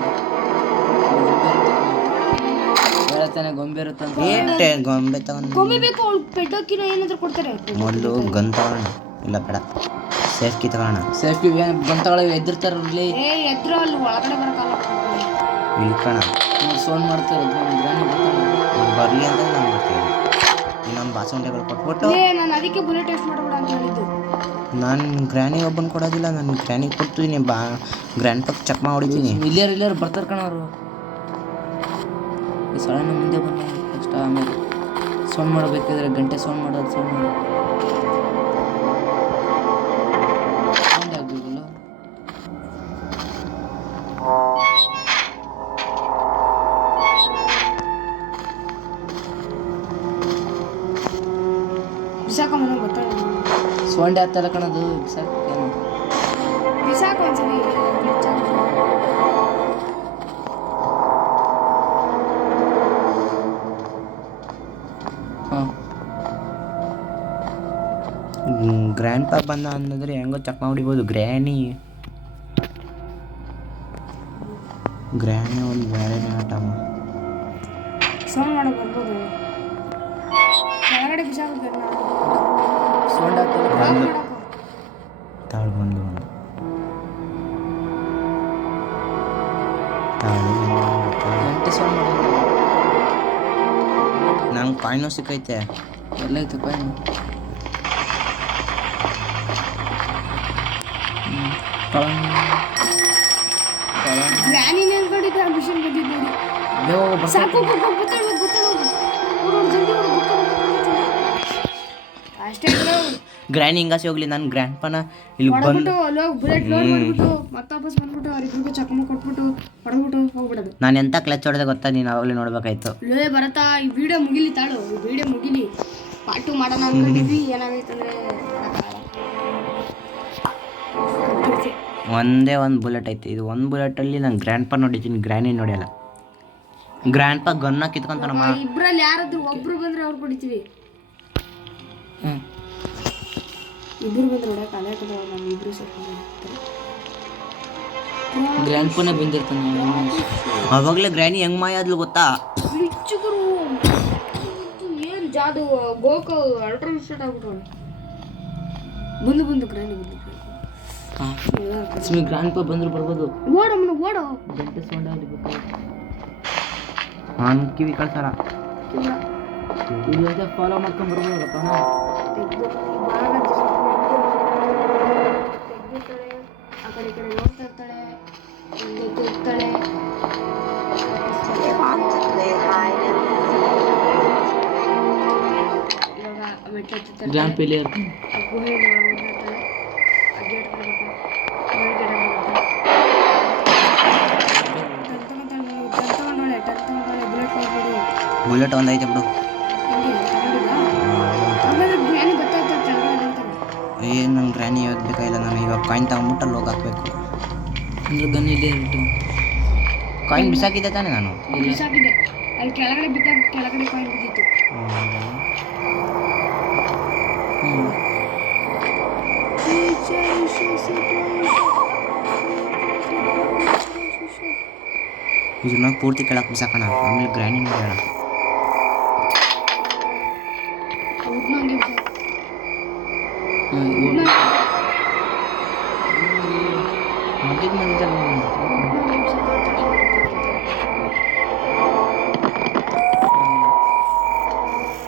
ಗೊಂಬೆ ಇರುತ್ತೆ ಏಟೆ ಗೊಂಬೆ ತಗೊಂಡು ಗೊಂಬೆ ಬೇಕು. ಅವ್ಳು ಪೆಟ್ಟೋಕಿನೋ ಏನಾದ್ರು ಕೊಡ್ತಾರೆ. ಮೊದಲು ಗನ್ ತಗೋಣ. ಇಲ್ಲ ಬೇಡ, ಸೇಫ್ಟಿ ತಗೋಣ. ಸೇಫ್ಟಿ ಬಂತಗಳ ಎದ್ದಿರ್ತಾರಲ್ಲಿ. ಎದ್ರು ಅಲ್ಲಿ ಒಳಗಡೆ ಬರಕಲ್ಲ. ಇಳ್ಕೋಣ, ಸೌಂಡ್ ಮಾಡ್ತಾರೆ. ಬರಲಿ ಅಂತ ನಾನು ಮಾಡ್ತೀವಿ. ಇನ್ನೊಂದು ಬಾಸುಂಡೆಗಳು ಕೊಟ್ಬಿಟ್ಟು ನಾನು ಅದಕ್ಕೆ ಬುಲೆಟ್ ಟೆಸ್ಟ್ ಮಾಡಬೇಡ ಅಂತ ಹೇಳಿದ್ದು. ನಾನು ಗ್ರ್ಯಾನಿ ಒಬ್ಬನ ಕೊಡೋದಿಲ್ಲ, ನಾನು ಗ್ರ್ಯಾನಿಗೆ ಕೊಡ್ತೀನಿ. ಗ್ರ್ಯಾಂಡ್ ಪಕ್ ಚಕ್ಮಾ ಹೊಡಿತೀನಿ. ಇಲ್ಲಿಯರ್ ಬರ್ತಾರೆ ಕಣ ಅವರು. ಸಡನ್ ಮುಂದೆ ಬಂದ ಕಷ್ಟ. ಆಮೇಲೆ ಸೌಂಡ್ ಮಾಡಬೇಕಿದ್ರೆ ಗಂಟೆ ಸೌಂಡ್ ಮಾಡೋದು ಸೌಂಡ್ ಆಗಬೇಕಲ್ಲ. ಬಿಸಾಕ ಮನೆ ಗೊತ್ತಾಗ ಸೌಂಡ್ ಆಗ್ತಲ್ಲ ಕಣದು ಸಾಕೇನು. ಬಿಸಾಕ ಒಂದ್ಸರಿ glitch ಆಗುತ್ತೆ. ಹಾಂ ಗ್ರ್ಯಾಂಡ್ ಪಾ ಬಂದ ಅನ್ನೋದ್ರೆ ಹೆಂಗೋ ಚಕ್ ಮಾಡಿಬೋದು. ಗ್ರ್ಯಾನಿ ಒಂದು ಬೇರೆನೇ ಆಟಮ್ಮ. ಸೌಂಡ್ ಮಾಡಕ್ ಬರ್ಬೋದು. ಕೆಳಗಡೆ ಬಿಸಾಕ ಸೌಂಡ್ ಆಗ್ತಲ್ಲ. ತಾಳು ಬಂದು ಗಂಟೆ ಸೌಂಡ್ ಮಾಡೋದು. ನಂಗೆ ಕಾಯಿನೂ ಸಿಕ್ಕೈತೆ. ಎಲ್ಲ ಐತೆ ಕಾಯಿನ್. ಗ್ರಾನಿ ನೆನ್ಕೊಂಡಿದ್ರೆ ಆ ಮಿಷನ್ ಬಂದಿದ್ದು ನೋಡಿ. ಸಾಕು ಅಷ್ಟೇ ಗ್ರ್ಯಾನಿ ಹಿಂಗಾಸಿ ಹೋಗ್ಲಿ. ನಾನು ಗ್ರ್ಯಾಂಡ್ ಪಾನ ಇಲ್ಲಿ ಬಂದು ಹೊಡೆದ್ಬಿಟ್ಟು ಅಲ್ಲಿ ಬುಲೆಟ್ ಲೋಡ್ ಮಾಡ್ಬಿಟ್ಟು ಮತ್ತೆ ವಾಪಸ್ ಬಂದ್ಬಿಟ್ಟು ಅವ್ರಿಬ್ರಿಗೂ ಚಕಮ ಕೊಟ್ಬಿಟ್ಟು ಹೊಡೆದ್ಬಿಟ್ಟು ಹೋಗ್ಬಿಡೋದು. ನಾನು ಎಂಥ ಕ್ಲಚ್ ಹೊಡೆದೆ ಗೊತ್ತಾ? ನೀನು ಅವಾಗಲೇ ನೋಡ್ಬೇಕಾಯ್ತು. ಲೇ ಬರತ್ತಾ ಈ ವಿಡಿಯೋ ಮುಗಿಲಿ ತಾಳು. ಈ ವಿಡಿಯೋ ಮುಗಿಲಿ ಪಾರ್ಟ್ 2 ಮಾಡೋಣ ಅನ್ಕೊಂಡಿದ್ವಿ. ಏನಾಗೈತಂದ್ರೆ ಒಂದೇ ಒಂದು ಬುಲೆಟ್ ಐತೆ. ಇದು ಒಂದು ಬುಲೆಟಲ್ಲಿ ನಾನು ಗ್ರ್ಯಾಂಡ್ ಪಾ ನೋಡಿದ್ದೀನಿ, ಗ್ರ್ಯಾನಿ ನೋಡಿಯಲ್ಲ. ಗ್ರ್ಯಾಂಡ್ ಪಾ ಗನ್ನ ಕಿತ್ಕೊಂತಾನಮ್ಮ. ಇಬ್ಬರಲ್ಲಿ ಯಾರಾದ್ರೂ ಒಬ್ರು ಬಂದ್ರೆ ಅವ್ರು ಕೊಡಿತೀವಿ. ಇಬ್ರು ಬಂದ್ರೆ ಹೊಡೆಯಕ್ಕೆ ಅದೇ ನಮ್ಮ ಇಬ್ರು ಸೇರ್ಕೊಂಡು ಗ್ರ್ಯಾಂಡ್ ಪೋನೇ ಬಂದಿರ್ತಾನೆ. ಅವಾಗಲೇ ಗ್ರ್ಯಾನಿ ಹೆಂಗ್ ಮಾಯ ಆದ್ಲು ಗೊತ್ತಾ? ಲಿಚ್ಚುಗುರು ಏನು ಜಾದು ಗೋಕು ಅಲ್ಟ್ರಾ ಸ್ಟಾರ್ಟ್ ಆಗ್ಬಿಟ್ಟು ಬಂದು ಗ್ರಾನಿ ಬಂದು ಹಾಂ ಗ್ರ್ಯಾಂಡ್ ಪಾ ಬಂದ್ರು ಬರ್ಬೋದು. ಓಡಮ್ಮನ ಓಡೋ ಗಂಟೆ ಸೌಂಡ್ ಆಗಬೇಕು. ನಾನು ಕಿವಿ ಕಳ್ಸಲ್ಲ. ಇಲ್ಲಿ ಫಾಲೋ ಮಾಡ್ಕೊಂಡು ಬರ್ಬೋದಪ್ಪ. ಆ ಕಡೆ ಈ ಕಡೆ ನೋಡ್ತಾ ಇರ್ತಾಳೆ. ಇರ್ತಾಳೆ You want to play hide and ಇವಾಗ ಮೆಟ್ಟ ಹತ್ತಿರ್ತಾಳೆ. ಗ್ರ್ಯಾಂಡ್ ಪೇಲಿ ಇರ್ತಾನೆ. ಆ ಗುಹೆ ನೋಡ್ತಿರ್ತಾಳೆ. ಆ ಗೇಟ್ ಕಡೆ ಬುಲೆಟ್ ಒಂದೈತೆ ಬಿಡು. ಏನು ನನ್ನ ಗ್ರ್ಯಾನಿ ಇವಾಗ ಬೇಕಾಗಿಲ್ಲ. ನಾನು ಇವಾಗ ಕಾಯಿನ್ ತಗೊಂಬಿಟ್ಟು ಅಲ್ಲಿ ಹೋಗಿ ಹಾಕ್ಬೇಕು. ಅಂದ್ರೆ ಗನ್ ಇಲ್ಲೇ ಇಟ್ಟು ಕಾಯಿನ್ ಬಿಸಾಕಿದ್ದೆ ತಾನೇ ನಾನು? ಬಿಸಾಕಿದೆ. ಅಲ್ಲಿ ಕೆಳಗಡೆ ಬಿದ್ದಾಗ ಕೆಳಗಡೆ ಕಾಯಿನ್ ಬಿದ್ದಿತ್ತು. ಇದನ್ನ ಪೂರ್ತಿ ಕೆಳಕ್ಕೆ ಬಿಸಾಕೋಣ, ಆಮೇಲೆ ಗ್ರ್ಯಾನಿ ಮಾಡೋಣ.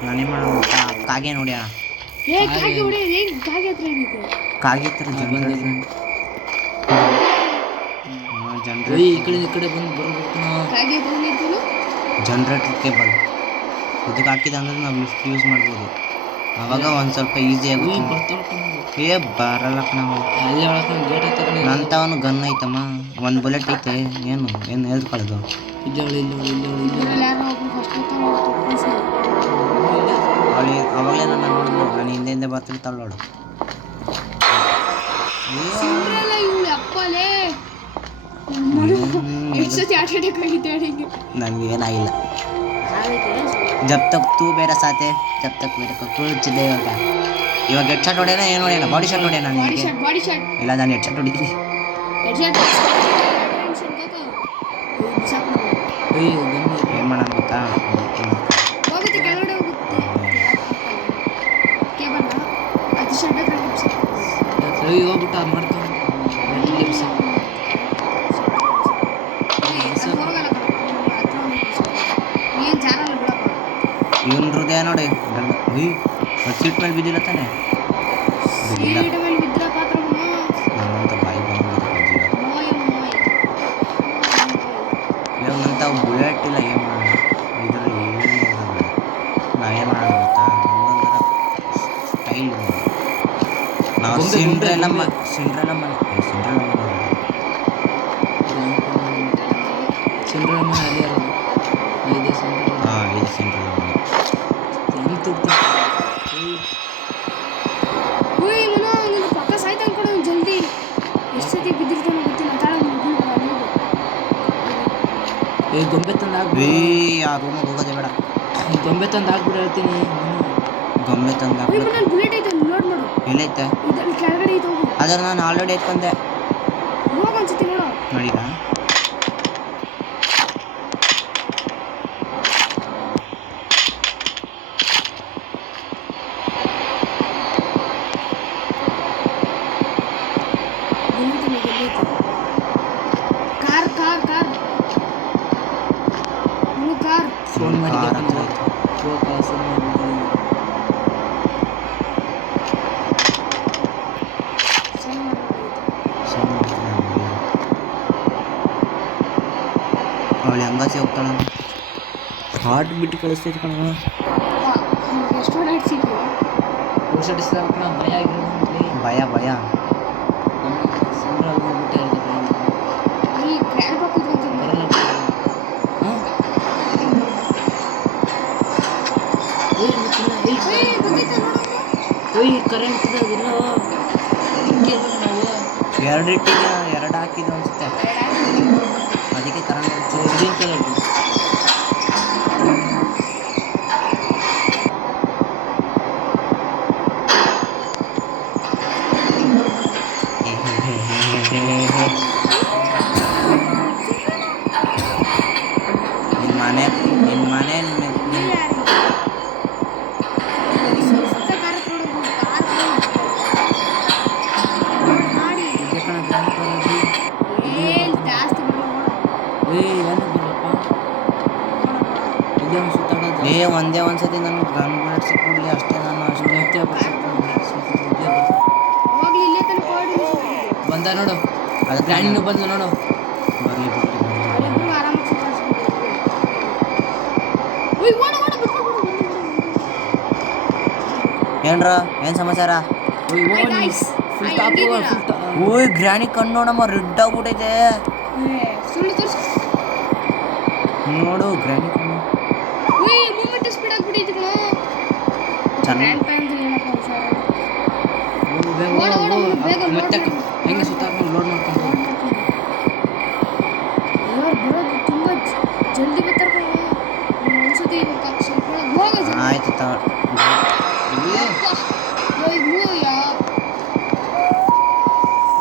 ನಾನೇ ಮಾಡೋಣ. ಕಾಗೆ ನೋಡಿ ಅಣ್ಣ. ಕಾಗೆ ಹತ್ರ ಜನರೇಟರ್ ಈ ಕಡೆ ಬಂದು ಬರ್ಬೇಕು. ಜನರೇಟರ್ ಕೇಬಲ್ ಇದಕ್ಕೆ ಹಾಕಿದ ಅಂದ್ರೆ ನಾವು ಲಿಫ್ಟ್ ಯೂಸ್ ಮಾಡ್ಬೋದು. ಅವಾಗ ಒಂದು ಸ್ವಲ್ಪ ಈಸಿ ಆಗುತ್ತೆ. ಏ ಬರಲ್ಲ ನಾವು ಅಲ್ಲೇ ಒಳಗೆ ಗೇಟ್ ಹತ್ತಿರ ನನ್ನ ತವನು ಗನ್ ಐತಮ್ಮ. ಒಂದು ಬುಲೆಟ್ ಐತೆ. ಏನು ಹೇಳ್ಕೊಳ್ಳೋದು? ಅವಾಗಲೇ ನನ್ನ ನೋಡಿದ್ಲು. ನಾನು ಹಿಂದೆ ಬರ್ತಿರ್ತಾಳೆ ನೋಡು. ನನಗೆ ಏನಾಗಿಲ್ಲ. ಜಬ್ ತಕ್ ತೂ ಬೇರೆ ಸಾತೆ ಜಬ್ ತಕ್ ಬೇರೆ ಕುಚ್ ದೇ ಹೋಗ. ಇವಾಗ ಹೆಡ್ ಶಾಟ್ ಹೊಡೆಯೋಣ ಏನು ಹೊಡೆಯೋಣ? ಬಾಡಿ ಶಾಟ್ ಹೊಡೆಯೋಣ ನಿನಗೆ? ಇಲ್ಲ, ನಾನು ಹೆಡ್ ಶಾಟ್ ಹೊಡಿತೀನಿ. ಏನು ಮಾಡೋಣ ಗೊತ್ತಾ? ಹೋಗ್ಬಿಟ್ಟು ಅದು ಮಾಡ್ತಾನೆ. ಇವನ್ ಹೃದಯ ನೋಡಿ. ಸೀಟ್ ಮೇಲೆ ಬಿದ್ದಿಲ್ಲ ತಾನೆ? ನನ್ನಂತ ಬಾಯಿ ಬಂದ್ಬಿಟ್ಟು ಇವಾಗ ನಂತ ಬುಲೆಟ್ ಇಲ್ಲ. ಏನು ಮಾಡೋಣ? ಇದರಲ್ಲಿ ಏನು ಸಿಂಡ್ರೆಲ್ಲ ಮನೆ ಸಿಂಡ್ರೆಲ್ಲ ಮನೆ ಸಿಂಡ್ರೆಲ್ಲ ಮನೆ ಅಲ್ಲಿ ಇರೋದು ಇದೆ ಸಿಂಡ್ರೆಲ್ಲ ಹಾಂ ಇದು ಸಿಂಡ್ರೆಲ್ಲ ಮನೆ ಹೆಂಗೆ ತುರ್ತಿ ಉಯ್ ಮನ ನಿನ್ನ ಪಕ್ಕ ಸಾಯ್ತಾನ ಕಣ ಜಲ್ದಿ ಎಷ್ಟು ಸತಿ ಬಿದ್ದಿರ್ತಾನೋ ಗೊತ್ತಿಲ್ಲ ತಾಳ ಏ ಗೊಂಬೆ ತಂದು ಏ ಹಾಕ್ಬಿಡು ಆ ರೂಮಿಗೆ ಹೋಗೋದೇ ಬೇಡ ಗೊಂಬೆ ತಂದು ಹಾಕ್ಬಿಡು ಹೇಳ್ತೀನಿ ಗೊಂಬೆ ತಂದು ಉಯ್ ಹಾಕ್ಬೇಕು ಮನ ಬುಲೆಟ್ ಐತೆ ಲೋಡ್ ಮಾಡು ಎಲ್ಲೈತೆ ಇದ್ರಲ್ಲಿ ಕೆಳಗಡೆ ಐತೆ ಹೋಗು ಅದ್ರ ನಾನು ಆಲ್ರೆಡಿ ಎತ್ಕೊಂಡೆ ಹೋಗ ಅನ್ಸುತ್ತೆ ನೋಡು ನೋಡಿಲ್ಲ ಬುಲೆಟ್ ಎಲ್ಲೈತೆ car car car Manu car phone ಮಾಡಿ ಕಾರ್ ಹತ್ರ ಐತೆ. ಫೋನ್ ಮಾಡಿ ಸರಿ ಮಾಡೋದು ಸೌಂಡ್ ಮಾಡ್ತೀನಿ ಅವಳು ಹೆಂಗಾಸಿ ಹೋಗ್ತಾಳ ಹಾರ್ಟ್ ಬಿಟ್ಟು ಕಳಿಸ್ತೈತಿ ಕಣ ಎಷ್ಟು ನೈಟ್ ಸಿಗ್ತೀವಿ ಹೊಸಡಿಸಿದ ಭಯ ಆಗಿರೋದು ಭಯ ಭಯ ಸಂಗ್ರಹ ಹೋಗ್ಬಿಟ್ಟೆ ಇರೋದು ಈ ಗ್ರ್ಯಾಂಡ್ ಪಾಪ ಕೂತ್ಕೊಂತೀನಿ ಬರಲ್ಲ ಹಾಂ ಓಯ್ ಗೊತ್ತೈತೆ ನೋಡಮ್ಮ ಓಯ್ ಕರೆಂಟ್ ಇಲ್ಲ ಹಿಂಗೆ ನಾವು ಎರಡು ಇಟ್ಟಿಗೆ ಎರಡು ಹಾಕಿದ್ದು ಅನ್ಸುತ್ತೆ ಅದಕ್ಕೆ ಕರೆಂಟ್ ಗ್ರೀನ್ ಕಲರ್ ನಿನ್ನ ಮನೆ ಇದೆ ಕಣ ಗ್ರ್ಯಾಂಡ್ ಕಲರ್ ಏಯ್ ಏನು ಬರಲ್ಲಪ್ಪ ಇಲ್ಲಿ ಒಂದು ಸುತ್ತಾಡೋದು ಏ ಒಂದೇ ಒಂದ್ಸತಿ ನನಗೆ ಗನ್ ಬುಲೆಟ್ ಸಿಕ್ಬಿಡ್ಲಿ ಅಷ್ಟೇ ನಾನು ಅಷ್ಟೇ ಬಂದ ನೋಡು ಅದಕ್ಕೆ ಗ್ರ್ಯಾಂಡಿನೂ ಬಂದ್ಲು ನೋಡು ಬರಲಿ ಬಿಟ್ಟು ಏನ್ರ ಏನು ಸಮಾಚಾರ ಓಯ್ Hi guys. Full Hi, top ಹೆಂಗಿದ್ದೀರಾ? ಫುಲ್ ಟಾಪ್ ಓಯ್ ಗ್ರಾನಿ ಕಣ್ಣು ನೋಡಮ್ಮ ರೆಡ್ ಆಗ್ಬಿಟ್ಟೈತೆ ಸುಳ್ಳು ತೋರ್ಸು ನೋಡು ಗ್ರಾನಿ ಕಣ್ಣು ಮೂಮೆಂಟ್ ಸ್ಪೀಡ್ ಆಗ್ಬಿಟ್ಟೈತಿ ಕಣ ಚೆನ್ನ ಗ್ರ್ಯಾಂಡ್ ಪ್ಯಾನ್ ಏನಪ್ಪ ಹುಷಾರು ಬೇಗ ಓಡು, ಓಡು, ಬೇಗ load ಮತ್ತೆ ಮಾಡು. ಹೆಂಗೆ ಸುತ್ತಾಕೊಂಡು ಲೋಡ್ ಮಾಡ್ಕೊಂಡು ಇವ್ರು ಬರೋದು ತುಂಬ ಜಲ್ದಿ ಬರ್ತಾರೆ ಕಣ ಒಂದ್ಸತಿ ಇವಾಗ ಸ್ವಲ್ಪ ಹೋಗ ಆಯ್ತು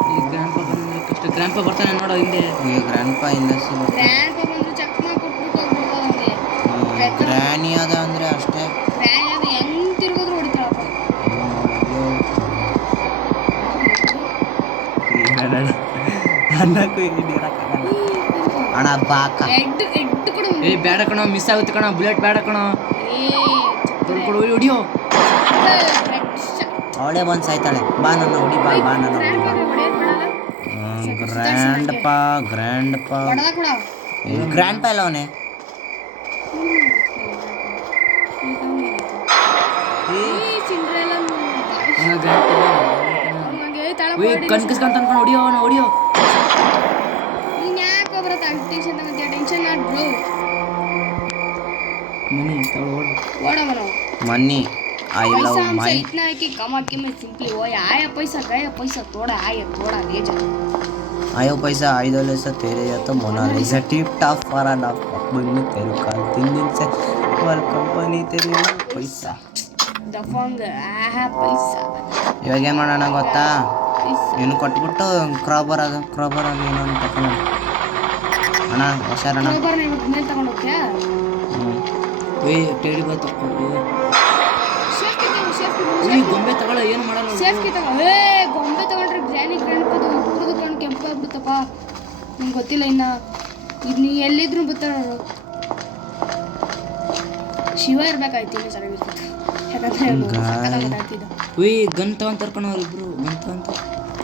ಈ ಗ್ರ್ಯಾಂಡ್ ಪಾ ಬಂದ್ರೆ ಕಷ್ಟ ಗ್ರ್ಯಾಂಡ್ ಪಾ ಬರ್ತಾನೆ ನೋಡು ಹಿಂದೆ ಈಗ ಗ್ರ್ಯಾಂಡ್ ಪಾ ಇಂಡಸ್ಟ್ರಿ ಗ್ರ್ಯಾಂಡ್ ಪಾ ಬಂದ್ರೆ ಚಕ್ಮ ಕೊಟ್ಬಿಟ್ಟು ಹೋಗ್ಬಿಡ್ತಾವೆ ಗ್ರಾನಿ ಅದ ಅಂದರೆ ಅಷ್ಟೇ ಗ್ರ್ಯಾಂಡ್ ಅದು ಹೆಂಗ್ ತಿರ್ಗೋದ್ರು ಹೊಡಿತಾಳಪ್ಪ ಅನ್ನಕ್ಕೂ ಇಲ್ಲಿ ನೀರಾಕಲ್ಲ ಅಣ್ಣ ಬಾಕ ಎಡ್ ಕೂಡ ಏ ಬೇಡ ಕಣೋ ಮಿಸ್ ಆಗುತ್ತೆ ಕಣೋ ಬುಲೆಟ್ ಬೇಡ ಕಣೋ ಏ ಕೊಡು ಹೊಡಿಯೋ ಅವಳೇ ಬಂದು ಸಾಯ್ತಾಳೆ ಬಾ ನನ್ನ ಹೊಡಿ ಬಾ ಬಾ ನನ್ನ ಹೊಡಿ ಬಾ ಗ್ರ್ಯಾಂಡ್ ಪಾ ಗ್ರ್ಯಾಂಡ್ ಪಾ ಎಲ್ಲ ಅವನೇ ಕನ್ಕಿಸ್ಕೊಂತ ಅನ್ಕೊಂಡು ಹೊಡಿಯೋ ಅವನು ಹೊಡಿಯೋ ಮನಿ ತಗೊಳ್ಳು ಮನ್ನಿ ಐ ಲವ್ पैसा हमसे ಮೈ इतना है कि कमा के मैं सिंपली वो आया पैसा गया पैसा थोड़ा आया थोड़ा ले जा आयो पैसा आइडल से तेरे या तो मोनालिसा टिप टॉप फॉर अन बन्नी तेरे काल 3 दिन से वाल कंपनी तेरे पैसा दफंग आहा पैसा ಇವಾಗ ಏನು ಮಾಡೋಣ ಗೊತ್ತಾ पैसा ಇನ್ನು ಕೊಟ್ಬಿಟ್ಟು ಕ್ರಾಬರ್ ಅದು ಏನೋ ಅಂತ ತಗೊಂಡು ಅಣ್ಣ ಹುಷಾರಣ್ಣ ರೋಬರ್ ने मेल ತಗೊಂಡು ಹೋಗ್ತೀಯಾ ಏಯ್ ಟೇಡಿ ಬಾ ತಕೊಂಡು ಸೇಫ್ ಈ ಗೊಂಬೆ ತಗೊಳ್ಳ ಏನು ಮಾಡಲ್ಲ ಸೇಫ್ ಕಿ ತಗೋ ಏ ಗೊಂಬೆ ತಗೊಂಡ್ರೆ ಗ್ರ್ಯಾನಿ ಗ್ರ್ಯಾಂಡ್ ಪದ ಇಬ್ಬರದು ಕಣ್ಣು ಕೆಂಪು ಆಗ್ಬಿಡುತ್ತಪ್ಪ ನಿಮ್ಗೆ ಗೊತ್ತಿಲ್ಲ ಇನ್ನ ಇದು ನೀ ಎಲ್ಲಿದ್ರು ಬರ್ತಾರ ಶಿವ ಇರ್ಬೇಕಾಯ್ತು ಇನ್ನೂ ಚೆನ್ನಾಗಿರ್ತಿತ್ತು ಯಾಕಂದ್ರೆ ಮಾತಾಡ್ತಿದ್ದ ಉಯ್ ಗನ್ ತಗೊಂತಾರ ಕಣ ಅವ್ರಿಬ್ರು ಗನ್ ತಗೊಂತ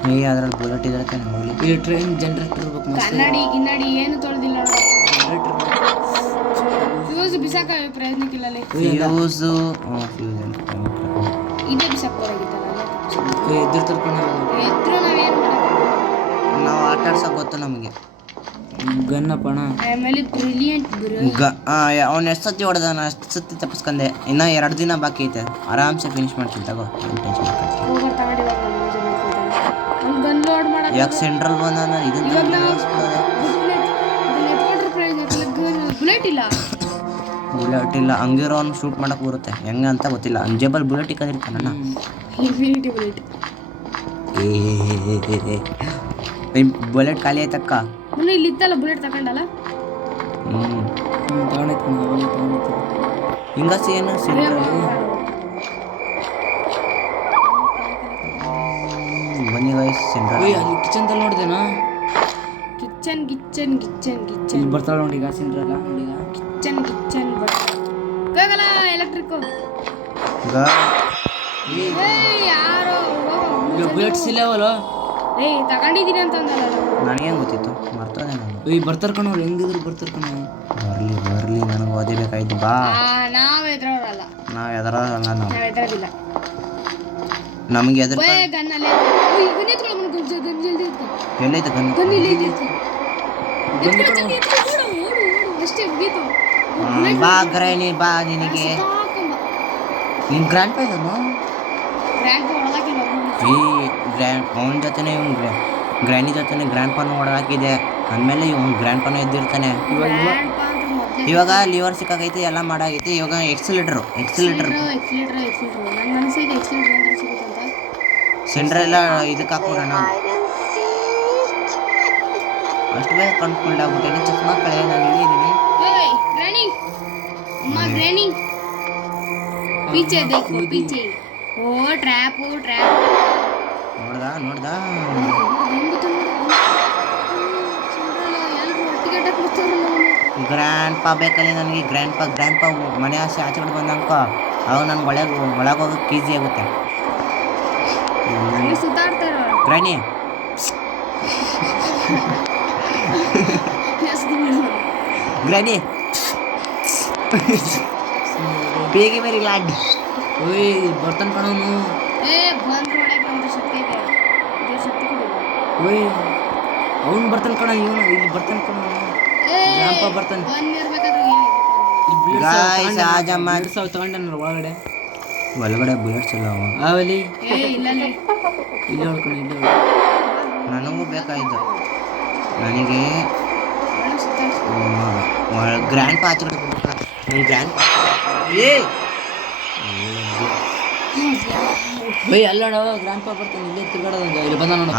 ಏ ಅದ್ರಲ್ಲಿ ಬುಲೆಟ್ ಇದ್ರೆ ತಾನೆ ಹೋಗ್ಲಿ ಈ ಟ್ರೈನ್ ಜನರೇಟರ್ ಇರ್ಬೇಕು ಮಸ್ತ್ ಕನ್ನಡಿ ಗಿನ್ನಡಿ ಏನು ತೊಳೆದಿಲ್ಲ ನೋಡ ಜನರೇಟರ್ ಫ್ಯೂಸ್ ಬಿಸಾಕ ಪ್ರಯತ್ನಕ್ಕಿಲ್ಲ ಫ್ಯೂಸು ಇದೇ ಬಿಸಾಕೋರಾಗಿತ್ತಲ್ಲ ಎದ್ದಿರ್ತಾರೆ ಕಣ ಎದ್ರು ನಾವೇನು ಮಾಡೋದು. ನಾವು ಆಟ ಆಡ್ಸೋಕೆ ಗೊತ್ತು ನಮಗೆ. ಗನ್ನಪ್ಪಣ ಆಮೇಲೆ ಬ್ರಿಲಿಯಂಟ್ ಬ್ರೋ. ಅವ್ನು ಎಷ್ಟು ಸತಿ ಹೊಡೆದಾನ ಅಷ್ಟು ಸತಿ ತಪ್ಪಿಸ್ಕೊಂಡೆ. ಇನ್ನೂ 2 ದಿನ ಬಾಕಿ ಐತೆ, ಆರಾಮ್ಸೆ ಫಿನಿಶ್ ಮಾಡ್ತೀನಿ ತಗೋ, ಏನು ಟೆನ್ಷನ್ ಮಾಡ್ಕೊಳ್ತೀನಿ. ಹೋಗೋರ್ ತಗೊಂಡು ಇವಾಗ ನಮ್ಮ ಮನೆ ಜನ ಇಟ್ಕೊಳ್ತಾನೆ. ಅವ್ನು ಗನ್ ಲೋಡ್ ಮಾಡಕ್ಕೆ ಯಾಕೆ ಸೆಂಟ್ರಲ್ ಬಂದ ಇದನ್ನ ಇವಾಗ ನಾವು ಬುಲೆಟ್ ಇಲ್ಲ. ಬುಲೆಟ್ ಇಲ್ಲ, ಹಂಗಿರೋನು ಶೂಟ್ ಮಾಡಕ್ಕೆ ಬರುತ್ತೆ ಹೆಂಗೆ ಅಂತ ಗೊತ್ತಿಲ್ಲ. ಅಂಜೇಬಲ್ ಬುಲೆಟ್ ಇಕ್ಕಿರ್ತಾನಣ್ಣ. Infinity bullet. ಬುಲೆಟ್ ಖಾಲಿ ಆಯ್ತಕ್ಕ. ಮೊನ್ನೆ ಇಲ್ಲಿ ಇತ್ತಲ್ಲ ಬುಲೆಟ್ ತಗೊಂಡಲ್ಲ. ತಗೊಂಡೈತೆ ಹಿಂಗಾಸಿ ಏನು ಬನ್ನಿ ಗೈಸ್ ಸೆಂಟ್ರಲ್. ಅಲ್ಲಿ ಕಿಚನ್ದಲ್ಲಿ ನೋಡ್ದೇನಾ ಕಿಚನ್ ಗಿಚ್ಚನ್ ಗಿಚ್ಚನ್ ಗಿಚ್ಚನ್ ಇಲ್ಲಿ ಬರ್ತಾಳೆ ನೋಡಿ ಈಗ ಸಿಂಡ್ರಲ್ಲ ನೋಡಿ ಈಗ ಕಿಚನ್ ಗಿಚ್ಚನ್ ಹೋಗಲ್ಲ ಎಲೆಕ್ಟ್ರಿಕ್. ಯಾರೋ ಈಗ ಬುಲೆಟ್ಸ್ ಇಲ್ಲವಲ್ಲ. ತಗೊಂಡಿದ್ದೀನಿ ಅಂತ ಅಂದಲ್ಲ. ನನಗೇನು ಗೊತ್ತಿತ್ತು, ಮರ್ತೋದೆ ನಾನು. ಬರ್ತಾರ ಕಣ ಅವ್ರು, ಹೆಂಗಿದ್ರು ಬರ್ತಾರ ಕಣ. ಬರಲಿ ನನಗೆ ಓದಿಬೇಕಾಯ್ತು. ಬಾ ನಾವ್ ಎದ್ರವ್ರಲ್ಲ, ನಾವು ಎದರಲ್ಲ, ನಾವ್ ಎದ್ರದಿಲ್ಲ. ನಮಗೆ ಎದ್ರ ಗನ್ನಲ್ಲೇ ಎಲ್ಲೈತೆ ಗನ್? ಅಷ್ಟೇ ಮುಗೀತು. ಬಾ ಗ್ರೈನಿ ಬಾ, ನಿನಗೆ ನಿನ್ ಗ್ರ್ಯಾಂಡ್ ಪಾ ಇದನ್ನು ಈ ಅವನ ಜೊತೆನೇ ಇವ್ನು ಗ್ರ್ಯಾನಿ ಜೊತೆನೆ ಗ್ರ್ಯಾಂಡ್ ಪಾನು ಹೊಡೆದಾಕಿದೆ. ಅಂದಮೇಲೆ ಇವ್ನು ಗ್ರ್ಯಾಂಡ್ ಪಾನು ಎದ್ದಿರ್ತಾನೆ. ಇವಾಗ ಲಿವರ್ ಸಿಕ್ಕಾಗೈತೆ, ಎಲ್ಲ ಮಾಡಾಗೈತೆ. ಇವಾಗ ಎಕ್ಸಿಲೇಟರ್ ಸೆಂಟ್ರ್ ಎಲ್ಲ ಇದಕ್ಕೆ ಹಾಕ್ಬಿಡೋಣ. ಅಷ್ಟು ಬೇಗ ಕಂಡ್ಕೊಂಡಾಗ್ಬಿಟ್ಟೇನೆ. ಚಸ್ಮಾ ಕಳೆ ನಾನು ಇಲ್ಲಿದ್ದೀನಿ. पीछे देखो पीछे ओ ट्रैप ನೋಡ್ದ ಗ್ರ್ಯಾಂಡ್ ಪಾ ಬೇಕಲ್ಲಿ ನನಗೆ. ಗ್ರ್ಯಾಂಡ್ ಪಾ ಮನೆ ಆಸೆ ಆಚೆ ಕಡೆ ಬಂದಂಕ ಅವಾಗ ನನ್ಗೆ ಒಳಗೆ ಹೋಗೋಕೆ ಈಸಿ ಆಗುತ್ತೆ. ಗ್ರ್ಯಾನಿ ಗ್ರ್ಯಾನಿ ಬೇಗ ಮೇರಿ ಲಾಡ್ ಬರ್ತಾನೆ ಕಣವನು. ಅವ್ನು ಬರ್ತಾನೆ ಕಣ, ಇವನು ಇಲ್ಲಿ ಬರ್ತಾನೆ ಕಣ. ಗ್ರಾಂಪ ಬರ್ತಾನೆ. ತಗೊಂಡ ಒಳಗಡೆ ಬುಲೆಟ್ಸ್ ಇಲ್ಲ ಅವಲ್ಲಿ ಇಲ್ಲ ಇಲ್ಲಿ ಹೇಳ್ಕಣ. ಇಲ್ಲಿ ನನಗೂ ಬೇಕಾಯ್ತು. ನನಗೆ ಗ್ರ್ಯಾಂಡ್ ಪಾ ಆಚೆ ಕಡೆ ಬಂದ ಗ್ರ್ಯಾಂಡ್ ಪಾ ಅಲ್ಲೋಣ ಗ್ರಾಂಡ್ ಪಾ ಬರ್ತಾನೆ. ಇಲ್ಲೇ ತಿರ್ಗಾಡೋದು ಇಲ್ಲಿ ಬಂದ ನೋಡು.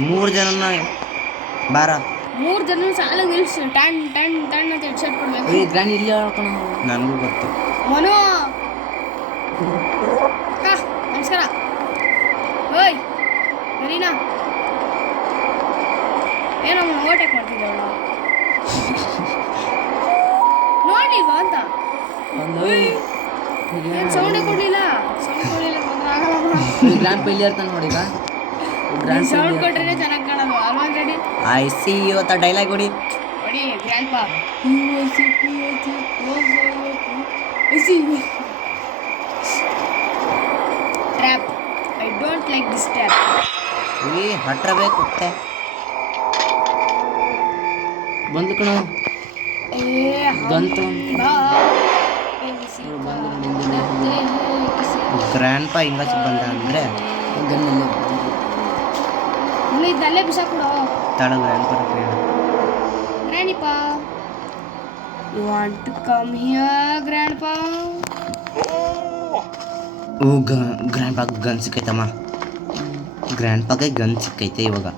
3 ಜನ ಬಾರ 3 ಜನ ಸಾಲ ನಿಲ್ಸು. ಟಣ್ ಟಣ್ ಟಣ್ ಅಂತ ಹೆಡ್ಶಾಟ್ ಕೊಡ್ಬೇಕು. ಗ್ರಾಂಡ್ ಇಲ್ಲಿ ಹೇಳ್ಕಣ. ನನಗೂ ಗೊತ್ತು. ಮನು ನಮಸ್ಕಾರ. ಓಯ್ ಸರಿನಾ? ಏನೋ ಓವರ್ಟೇಕ್ ಮಾಡ್ತಿದ್ದವಳ ನೋಡಿಲ್ವಾ ಅಂತ. ಸೌಂಡೇ ಕೊಡ್ಲಿಲ್ಲ ಗ್ರಾಂಡ್ ಪೈಲಿ ಇರ್ತಾನೆ ನೋಡಿ. ಈಗ ಸೌಂಡ್ ಕೊಟ್ರೆ ಚೆನ್ನಾಗಿ ಕಾಣೋದು ಅಲ್ವಾ? ರೆಡಿ ಐ ಸಿ ಯು ಅಂತ ಡೈಲಾಗ್ ಹೊಡಿ. Grandpa trap. I don't like this trap. ಹಟ್ರ ಬೇಕು ಬಂದು ಕಣ. ಗ್ರ್ಯಾಂಡ್ ಪಾ ಹಿಂಗಾಚೆ ಬಂದ ಅಂದರೆ ಇದಲ್ಲೇ ಬಿಸಾಕೊಡು. ತಡ grandpa grandpa you want to come here grandpa? Oh grandpa gun ಸಿಕ್ಕೈತಮ್ಮ. ಗ್ರ್ಯಾಂಡ್ ಪಾಗೆ ಗನ್ ಸಿಕ್ಕೈತೆ ಇವಾಗ.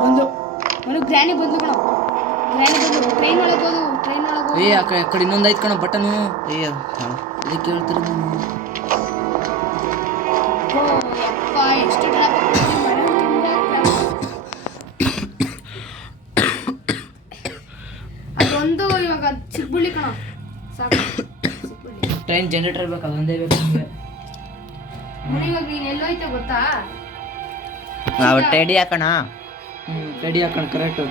ಬಂದು ಮನು ಗ್ರ್ಯಾನಿ ಬಂದು ಕಣ. ಗ್ರ್ಯಾನಿ ಬಂದು ಟ್ರೈನ್ ಒಳಗೆ ಹೋದು. ಆ ಕಡೆ ಇನ್ನೊಂದು ಐತ್ ಕಣ ಬಟನು. ಅಯ್ಯೋ ಅದಕ್ಕೆ ಹೇಳ್ತಾರೆ ನಾನು. ಎಷ್ಟು ಟ್ರ್ಯಾಪ್ ಅದೊಂದು ಇವಾಗ ಸಿಗ್ಬಿಡ್ಲಿ ಕಣ ಸಾಕು. ಟ್ರೈನ್ ಜನರೇಟರ್ ಬೇಕು, ಅದೊಂದೇ ಬೇಕು. ಇವಾಗ ನೀನು ಎಲ್ಲೋಯ್ತೆ ಗೊತ್ತಾ? ನಾವು ಟೆಡಿ ಹಾಕೋಣ. ರೆಡಿ ಹಾಕೋಣ ಕರೆಕ್ಟು.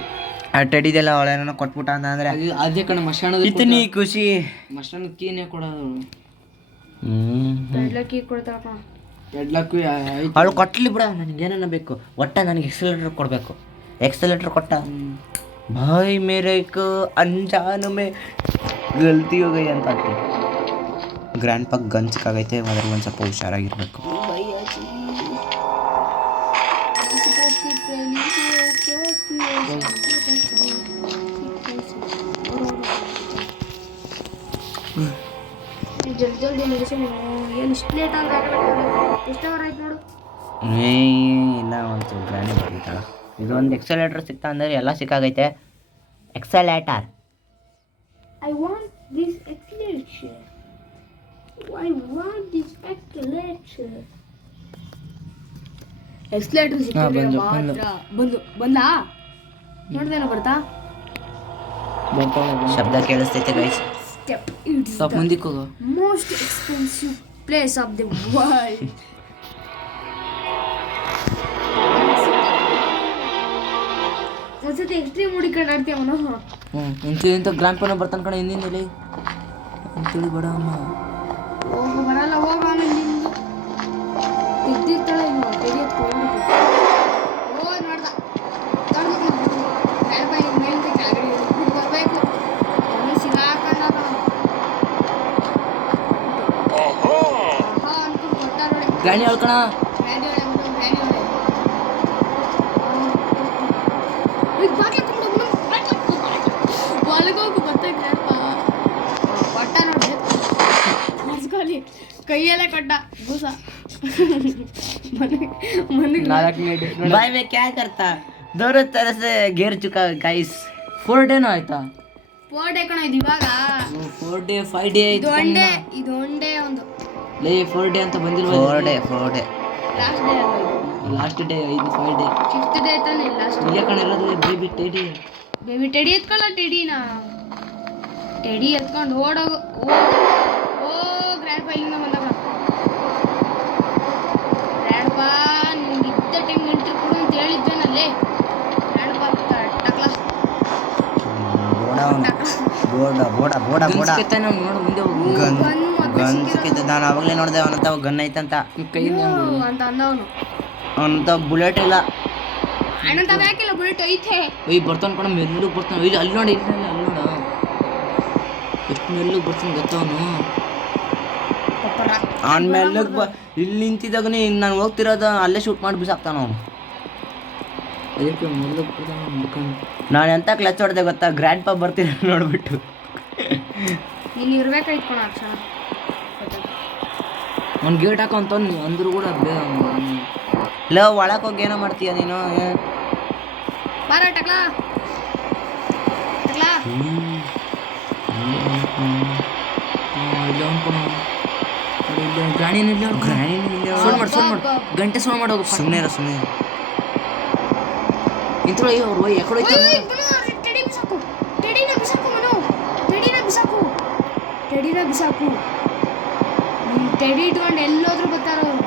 ಆ ಟೆಡಿದೆಲ್ಲ ಅವಳೇನೋ ಕೊಟ್ಬಿಟ್ಟ ಅಂತ ಅಂದ್ರೆ ಅದೇ ಕಣ ಮಶಾಣದ ಇತನಿ ಖುಷಿ. ಮಶಾಣದ ಕೀನೇ ಕೊಡೋದು. ಲಕ್ಕಿ ಕೊಡ್ತಾಳ ಎಡ್ಲಕ್ಕೂ ಅವಳು ಕೊಟ್ಟಲಿ ಬಿಡ, ನನಗೆ ಏನನ್ನ ಬೇಕು, ಒಟ್ಟ ನನಗೆ ಎಕ್ಸಲೇಟರ್ ಕೊಡಬೇಕು. ಎಕ್ಸಲೇಟರ್ ಕೊಟ್ಟ ಭಾಯ್ ಮೇರೆ ಕೋ ಅನ್ಜಾನ್ ಮೇ ಗಲ್ತಿ ಹೋಗೈ ಅಂತ ಆಗ್ತಿ. ಗ್ರ್ಯಾಂಡ್ ಪಾಕ್ ಗಂಚ್ಕಾಗೈತೆ, ಅದ್ರಾಗ ಒಂದು ಸ್ವಲ್ಪ ಹುಷಾರಾಗಿರ್ಬೇಕು. ಜಲ್ದಿ ಜಲ್ದಿ ನಡೆಸಿ ಏನು ಇಷ್ಟು ಲೇಟ್ ಆಯ್ತು ನೋಡು. ಇಲ್ಲ ಒಂದು ಗ್ರ್ಯಾಂಡ್ ಬರೀತಾಳ. ಇದೊಂದು ಎಕ್ಸಲೇಟರ್ ಸಿಕ್ತಾ ಅಂದರೆ ಎಲ್ಲ ಸಿಕ್ಕಾಗೈತೆ. Accelerator I want this accelerator. I want this accelerator. Accelerator ಸಿಕ್ಕಿದ್ರೆ ಮಾತ್ರ ಬಂದಾ ನೋಡ್ದೇನೋ ಬರ್ತಾ ಶಬ್ದ ಕೇಳಿಸ್ತೈತೆ ಗೈಸ್. ಸ್ಟೆಪ್ ಇಟ್ಸ್ ಸ್ವಲ್ಪ ಮುಂದಕ್ಕೆ ಹೋಗೋ. Most expensive place of the world. ಒಂದ್ಸತಿ ಎಕ್ಸ್ಟ್ರೀಮ್ ಹುಡುಕೊಂಡು ಆಡ್ತೀಯ ಅವನು. ಇಂಥ ಗ್ರಾಂಡ್ ಪನ ಬರ್ತಾನೆ ಕಣ ಹಿಂದಿಂದಲೇ ಅಂತೇಳಿ ಬೇಡ ಅಮ್ಮ. ಹೋಗು ಬರಲ್ಲ, ಹೋಗ ಆಮೇಲೆ ನಿಂದು ಇದ್ದಿರ್ತಾಳೆ ಇನ್ನು ತೆಗಿಯೋದು ತೊಗೊಂಡು ಓ ನೋಡ್ದ ಮೇಲಿಂದ ಕೆಳಗಡೆ ಬಿಟ್ಟು ಬರಬೇಕು. ಅವನು ಸಿಗಾಕೊಂಡ ಅನ್ಕೊಂಡು ಕೊಟ್ಟ ನೋಡಿ. ಗ್ರಾಣಿ ಹೇಳ್ಕಣ. ಗ್ರ್ಯಾಂಡಿ ಒಳ್ಳೆ ಮಗ, ಗ್ರ್ಯಾಂಡಿ ಒಳ್ಳೆ ಒಳಗೋಗು ಮತ್ತೆ ಗ್ರ್ಯಾಂಡ್ಪ ಕೊಟ್ಟ ನೋಡಿ. ಹಸ್ಕೊಳ್ಳಿ ಕೈಯಲ್ಲೇ ಕೊಟ್ಟ ಬೂಸ. ಬಾಯ್ ಮೇ ಕ್ಯಾ ಕರ್ತಾ ದೋನೋ तरह से घेर चुका गाइस. 4 ಡೇನೂ ಆಯ್ತಾ? 4 ಡೇ ಕಣ ಇದು ಇವಾಗ. 4 ಡೇ 5 ಡೇ ಇದು ಒನ್ ಡೇ ಒಂದು ಲೇ 4 ಡೇ ಅಂತ ಬಂದಿಲ್ವ? 4 ಡೇ ಲಾಸ್ಟ್ ಡೇ ಅಲ್ವಾ ಇದು? Last day 5 day 5th day ತಾನೆ ಲಾಸ್ಟ್. ಇಲ್ಲೇ ಕಣ ಇರೋದು ಬೇಬಿ ಟೆಡಿ. ಬೇಬಿ ಟೆಡಿ ಎತ್ಕೊಳ್ಳ. ಟೆಡಿ ಎತ್ಕೊಂಡು ಓಡೋಗು. ಓ ಗ್ರ್ಯಾಂಡ್ ಪಾ ಇಲ್ಲಿಂದ ಬಂದಾಗ ಗ್ರ್ಯಾಂಡ್ ಪಾ ನಿಮ್ಗೆ ಇದ್ದ ಟೈಮ್ ಎಂಟ್ರಿ ಕೊಡು ಅಂತ ಹೇಳಿದ್ದೇನಲ್ಲೇ. ಗ್ರ್ಯಾಂಡ್ ಪಾ ಟಕ್ಲ ಬೋಡ ನೋಡು ಮುಂದೆ ಹೋಗು. ಗನ್ಸ್ಕಿದ್ದ ನಾನು ಅವಾಗಲೇ ನೋಡಿದೆ. ಅವನಂತ ಗನ್ ಐತಂತ ಕೈಯಿಂದ ಅಂತ ಅಂದವನು. ಅವನಂತ ಬುಲೆಟ್ ಇಲ್ಲ. ಅಣ್ಣಂತ ಯಾಕಿಲ್ಲ, ಬುಲೆಟ್ ಐತೆ. ಒಯ್ ಬರ್ತಾನೆ ಕಣ, ಮೆಲ್ಲಗೆ ಬರ್ತಾನೆ. ಒಯ್ ಅಲ್ಲಿ ನೋಡಿ, ಇಲ್ಲಿ ಅಲ್ಲಿ ನೋಡ ಎಷ್ಟು ಮೆಲ್ಲಗೆ ಬರ್ತಾನೆ ಗೊತ್ತವನು. ಅವನ ಮೆಲ್ಲಗೆ ಇಲ್ಲಿ ನಿಂತಿದ್ದಾಗನೇ ನಾನು ಹೋಗ್ತಿರೋದು ಅಲ್ಲೇ ಶೂಟ್ ಮಾಡಿ ಬಿಸಾಕ್ತಾನ ಅವನು. ಅದಕ್ಕೆ ಮೆಲ್ಲಗೆ ಬರ್ತಾನೆ ಮುಡ್ಕೊಂಡು. ನಾನು ಎಂತ ಕ್ಲಚ್ ಹೊಡೆದೆ ಗೊತ್ತಾ, ಗ್ರ್ಯಾಂಡ್ ಪಾ ಬರ್ತೀನಿ ನೋಡ್ಬಿಟ್ಟು. ನೀನು ಇರ್ಬೇಕಾಯ್ತು ಕಣ ಅಕ್ಷಣ. ಅವ್ನು ಗೇಟ್ ಹಾಕೋ ಅಂತ ಅಂದ್ರು ಕೂಡ ಇಲ್ಲ ಒಳಗೆ ಹೋಗಿ ಏನೋ ಮಾಡ್ತೀಯ ನೀನು. ಬಾರ ಟಕ್ಲಾ ಟಕ್ಲಾ. ಇಲ್ಲ ಅನ್ಕೊಣ ಗ್ರಾಣಿನಿಲ್ಲ. ಸೋನ್ ಮಾಡು ಗಂಟೆ ಸೋನ್ ಮಾಡೋದು. ಸುಮ್ಮನೆ ಇಂಥವ್ರು ಅವ್ರು ಎಕಡೆ ಟೆಡಿ ಬಿಸಾಕು. ಟೆಡಿನ ಬಿಸಾಕು. ಟೆಡಿ ಇಟ್ಕೊಂಡು ಎಲ್ಲೋದ್ರೂ ಬರ್ತಾರ ಅವರು.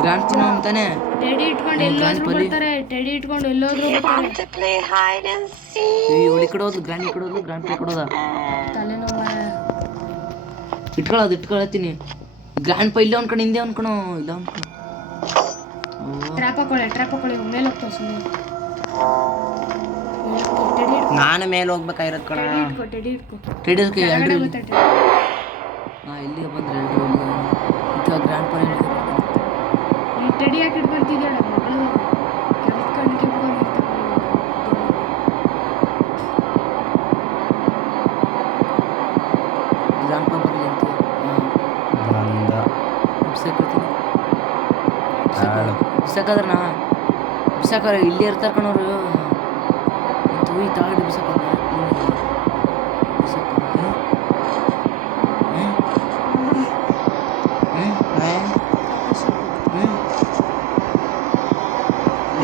ಗ್ರಾಂಡ್ ತಿನ್ನೋ ಅಂತಾನೆ. ಟೆಡಿ ಇಟ್ಕೊಂಡು ಎಲ್ಲೋದ್ರೂ ಬರ್ತಾರೆ. ಟೆಡಿ ಇಟ್ಕೊಂಡು ಎಲ್ಲೋದ್ರೂ ಬರ್ತಾರೆ. To play hide and seek. ಇವಳು ಈ ಕಡೆ ಹೋದ್ಲು, ಗ್ರಾಂಡ್ ಈ ಕಡೆ ಹೋದ್ಲು, ಗ್ರಾಂಡ್ ಈ ಕಡೆ ಹೋದ. ತಲೆನೋವ. ಇಟ್ಕೊಳತ್ತೀನಿ. ಗ್ರಾಂಡ್ ಪಾ ಇಲ್ಲೇ ಅನ್ಕೊಂಡು ಹಿಂದೆ ಅನ್ಕೊಣ. ಇಲ್ಲ ಅನ್ಕೊಣ. ಟ್ರ್ಯಾಪ್ ಹಾಕೊಳ್ಳಿ ಮೇಲೆ ಹೋಗ್ತಾವ ಸುಮ್ಮನೆ. ನಾನು ಮೇಲೆ ಹೋಗ್ಬೇಕಾಗಿರೋದು ಕಣ. ಟೆಡಿ ಇಟ್ಕೊ. ಟೆಡಿಸ್ಗೆ ಕೆಳಗಡೆ ಎರಡು ಗೊತ್ತಾ ಇಲ್ಲಿಗೆ ಬಂದ್ರೆ ಎರಡು ಗ್ರಾಂಡ್ ಪಾ ಈ ಟೆಡಿ ಯಾಕೆ ಇಟ್ಕೊಳ್ತಿದ್ದಾಳೆ ಮಗಳು. ಗ್ರಾಂಡ್ ಪಾ ಬರಲಿ ಅಂತ ಬಿಸಾಕದ್ರಣ ಬಿಸಾಕ ಇಲ್ಲೇ ಇರ್ತಾರ ಕಣವ್ರು. ಹೋಯ್ ತಾಡಿ ಬಿಸಾಕ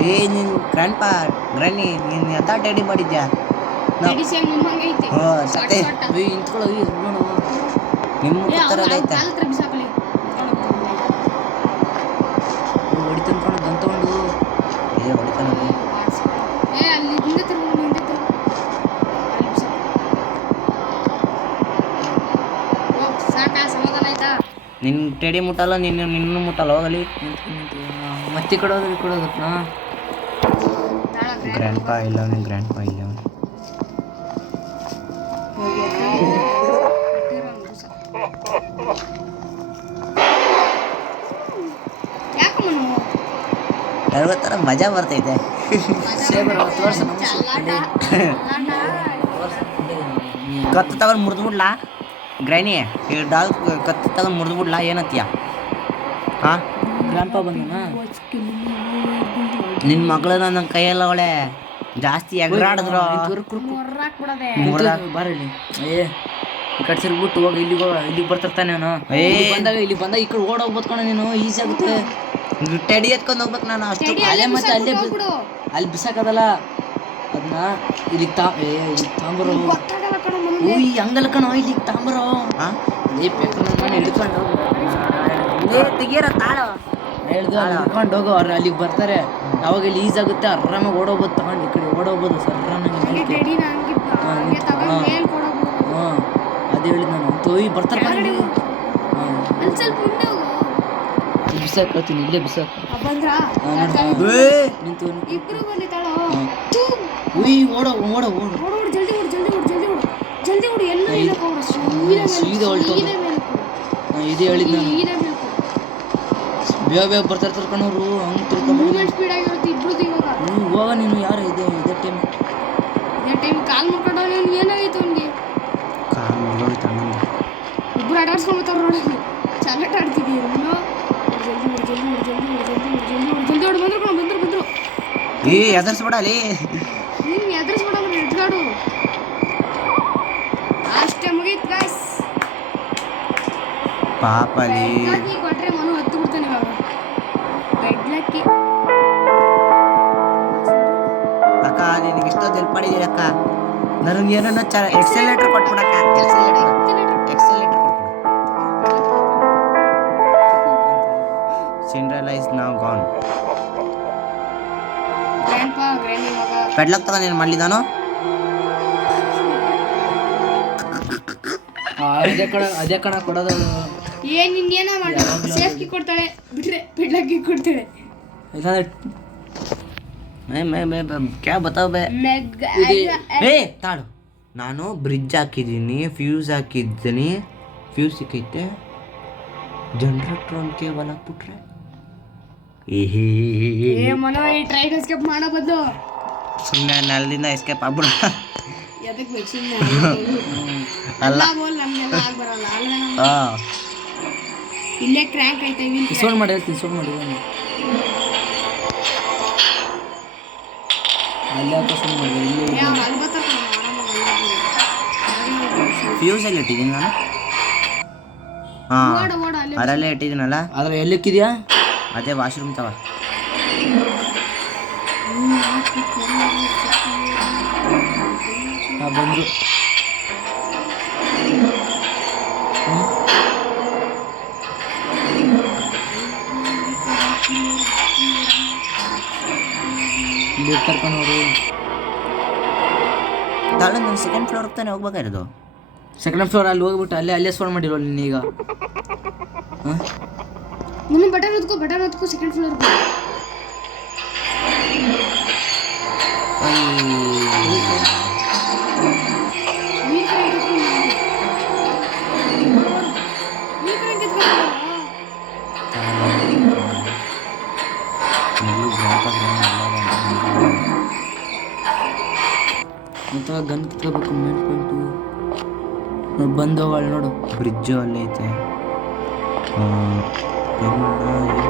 ಏ ನೀನು ಗ್ರ್ಯಾಂಡ್ ಪಾ ಗ್ರಾನಿ ನೀನು ಎಂತ ಟೆಡಿ ಮಾಡಿದ್ಯಾ? ಟೆಡಿ ಸೇಮ್ ನಿಮ್ಮಂಗೆ ಐತೆ. ಸತ್ತೆ ಇಂತ್ಕೊಳ್ಳೋ ನೋಡು ನಿಮ್ಮ ಥರ ಐತೆ. ಕಾಲ ಹತ್ರ ಬಿಸಾಕಲಿ. ಹೊಡಿತಾನ ಕಣ ಗನ್ ತಗೊಂಡು. ಸಾಕಾ ಸಮಾಧಾನ ಆಯ್ತಾ? ನಿನ್ನ ಟೆಡಿ ಮುಟ್ಟಲ್ಲ, ನಿನ್ನ ಮುಟ್ಟಲ್ಲ, ಹೋಗಲಿ. ಮತ್ತೆ ಕೊಡೋದು ಕೊಡೋದಕ್ಕ ಗ್ರ್ಯಾಂಡ್ ಪಾ ಇಲ್ಲ ಅವನು, ಗ್ರ್ಯಾಂಡ್ ಪಾ ಇಲ್ಲ ಅವನು. ಯಾಕಮ್ಮನು ಅರವತ್ತರ ಮಜಾ ಬರ್ತೈತೆ. ಕತ್ತು ತಗೊಂಡು ಮುರಿದ್ಬಿಡ್ಲಾ ಗ್ರ್ಯಾನಿ? ಈ ಡಾಲ್ ಕತ್ತು ತಗೊಂಡು ಮುರಿದ್ಬಿಡ್ಲಾ? ಏನತ್ತೀಯ? ಹಾಂ, ಗ್ರಾಂಪ ಬಂದನ ನಿನ್ನ ಮಗಳನ್ನ ನನ್ನ ಕೈಯಲ್ಲ ಅವಳೆ ಜಾಸ್ತಿ ಎಗರಾಡಿದ್ರು ಬಾರಲ್ಲಿ ಏ ಈ ಕಡೆ ತಿರ್ಗ್ಬಿಟ್ಟು ಹೋಗಿ ಇಲ್ಲಿಗೆ ಬರ್ತಿರ್ತಾನೆ ಅವನು. ಇಲ್ಲಿ ಬಂದಾಗ ಈ ಕಡೆ ಓಡೋಗ್ಬೋದು ಕಣ ನೀನು, ಈಸಿ ಆಗುತ್ತೆ. ಟೆಡಿ ಎತ್ಕೊಂಡು ಹೋಗ್ಬೇಕು ನಾನು ಅಷ್ಟು. ಅಲ್ಲೇ ಮತ್ತೆ ಅಲ್ಲಿ ಬಿಸಾಕದಲ್ಲ ಅದನ್ನ ಇಲ್ಲಿಗೆ ತಾಂಬರೋ. ಓಯ್ ಹಂಗಲ್ಲ ಕಣ, ಇಲ್ಲಿಗೆ ತಾಂಬರೋ. ಹಾಂ, ಏ ಪೇಪರ್ ನಾನು ಹಿಡ್ಕೊಂಡು ತೆಗಿಯರ ತಾಳು ಹಿಡ್ಕೊಂಡು ಹೋಗೋ. ಅವ್ರು ಅಲ್ಲಿಗೆ ಬರ್ತಾರೆ, ಯಾವಾಗ ಇಲ್ಲಿ ಈಸ್ ಆಗುತ್ತೆ ಆರಾಮಾಗಿ ಓಡೋಗ್ಬೋದು. ತಗೊಂಡು ಈ ಕಡೆ ಓಡೋಗ್ಬೋದು ಸರ್ರಾನಾಗಿ. ಹಾಂ ಅದೇ ಹೇಳಿದ್ ನಾನು. ತೋಯ್ ಬರ್ತಾರೆ ಬಿಸಾಕ್ತೀನಿ, ಇಲ್ಲೇ ಬಿಸಾಕ್ ನಿಂತು. ಉಯ್ ಓಡೋ ಓಡೋ ಓಡು, ಸೀದಾ ಹೊಲ್ಟೋದು. ಇದೇ ಹೇಳಿದ್ ನಾನು. ಬೇಗ ಬೇಗ ಬರ್ತಾರೆ ತರ್ಕೊಂಡವ್ರು. ಹಂಗೆ ತಿಳ್ಕೊಂಡು ಹೋಗ ನೀನು. ಯಾರು ಇದೇ ಟೈಮ್ ಕಾಲ್ ಮಾಡ್ಕೊಂಡು ಏನಾಗಿತ್ತು ಅವ್ನಿಗೆ? ಇಬ್ರು ಆಟಾಡ್ಸ್ಕೊಂಡ್ಬಿಡ್ತಾರ ನೋಡಿ. ಚೆನ್ನಾಗಿ ಆಡ್ತಿದ್ದೀವಿ ಬಂದ್ರು. ಏ ಎದರ್ಸ್ಬಿಡಲಿ, ನೀನು ಎದುರಿಸ್ಬಿಡಲ್ಲ, ಎದ್ಗಾಡು ಅಷ್ಟೇ ಮುಗೀತು ಗಾಯ್ಸ್. ಪಾಪಲಿ ಕೊಟ್ರೆ ಮನು ಹತ್ತು ಬಿಡ್ತಾನೆ ಇವಾಗ. ಬೆಡ್ಲಕ್ಕಿ ಅಕ್ಕ, ನಿನಗೆ ಇಷ್ಟೊಂದು ಹೆಲ್ಪ್ ಮಾಡಿದ್ದೀರಿ ಅಕ್ಕ. ನನಗೆ ಏನನ್ನ ಎಕ್ಸೆಲೇಟರ್ ಕೊಟ್ಬಿಡಕ್ಕ. ಎಕ್ಸೆಲೇಟರ್ ಕೊಟ್ಬಿಡು. Cinderella is now gone. ಗ್ರ್ಯಾಂಡಿ ಮಗ ಪೆಡ್ಲಕ್ ತಗೊಂಡು ಏನು ಮಾಡಲಿ ನಾನು? ಅದೇ ಕಣ ಕೊಡೋದು. ಏನ್ ಇನ್ನೇನ ಮಾಡಿ ಸೇಫ್ಟಿ ಕೊಡ್ತಾಳೆ ಬಿಟ್ರೆ ಬೆಡ್ಲಕ್ಕಿ ಕೊಡ್ತಾಳೆ. ಕ್ಯಾ ಬತಾವ್ ಬೇ? ಏ ತಾಳು, ನಾನು ಬ್ರಿಡ್ಜ್ ಹಾಕಿದ್ದೀನಿ, ಫ್ಯೂಸ್ ಹಾಕಿದ್ದೀನಿ, ಫ್ಯೂಸ್ ಸಿಕ್ಕೈತೆ. ಜನರೇಟರ್ ಒಂದು ಕೇಬಲ್ ಹಾಕ್ಬಿಟ್ರೆ ಮನೋ ಈ ಟ್ರೈನ್ ಎಸ್ಕೇಪ್ ಮಾಡೋ ಬದಲು ಸುಮ್ಮನೆ ನೆಲದಿಂದ ಎಸ್ಕೇಪ್ ಆಗ್ಬಿಡ. ಎದಕ್ಕೆ ಬೇಕು ಸುಮ್ಮನೆ? ಅಲ್ಲ ನಮ್ಗೆಲ್ಲ ಆಗ ಬರಲ್ಲ. ಹಾಂ, ಇಲ್ಲೇ ಕ್ರ್ಯಾಂಕ್ ಐತೆ. ಸೋನ್ ಮಾಡಿ ಹೇಳ್ತೀನಿ, ಸೋನ್ ಮಾಡಿ ಅಲ್ಲೇ ಸೋನ್ ಮಾಡಿ. ಫ್ಯೂಸ್ ಎಲ್ಲಿ ಇಟ್ಟಿದ್ದೀನಿ ನಾನು? ಹಾಂ, ಅದರಲ್ಲೇ ಇಟ್ಟಿದ್ದೀನಲ್ಲ. ಆದರೆ ಎಲ್ಲಿಕ್ಕಿದ್ಯಾ? ಅದೇ ವಾಶ್ರೂಮ್ ತವ. ಬಂದರು. ಇಲ್ಲಿ ಕರ್ಕೊಂಡವರು ತಾಳು, ನಾನು ಸೆಕೆಂಡ್ ಫ್ಲೋರ್ಗೆ ತಾನೇ ಹೋಗ್ಬೇಕಾಗಿರೋದು. ಸೆಕೆಂಡ್ ಫ್ಲೋರ್ ಅಲ್ಲಿ ಹೋಗ್ಬಿಟ್ಟು ಅಲ್ಲೇ ಸೋನ್ ಮಾಡಿರೋ ನೀನೀಗ. ನಿನ್ನ ಬಟನ್ ಹೊತ್ಕೋ ಸೆಕೆಂಡ್ ಫ್ಲೋರ್. ಮತ್ತೆ ಗನ್ ಕಿತ್ಕೋಬೇಕು. ಮೇನ್ ಪಾಯಿಂಟು ಬಂದವ ಅಲ್ಲಿ ನೋಡು. ಬ್ರಿಡ್ಜು ಅಲ್ಲೇ ಐತೆ.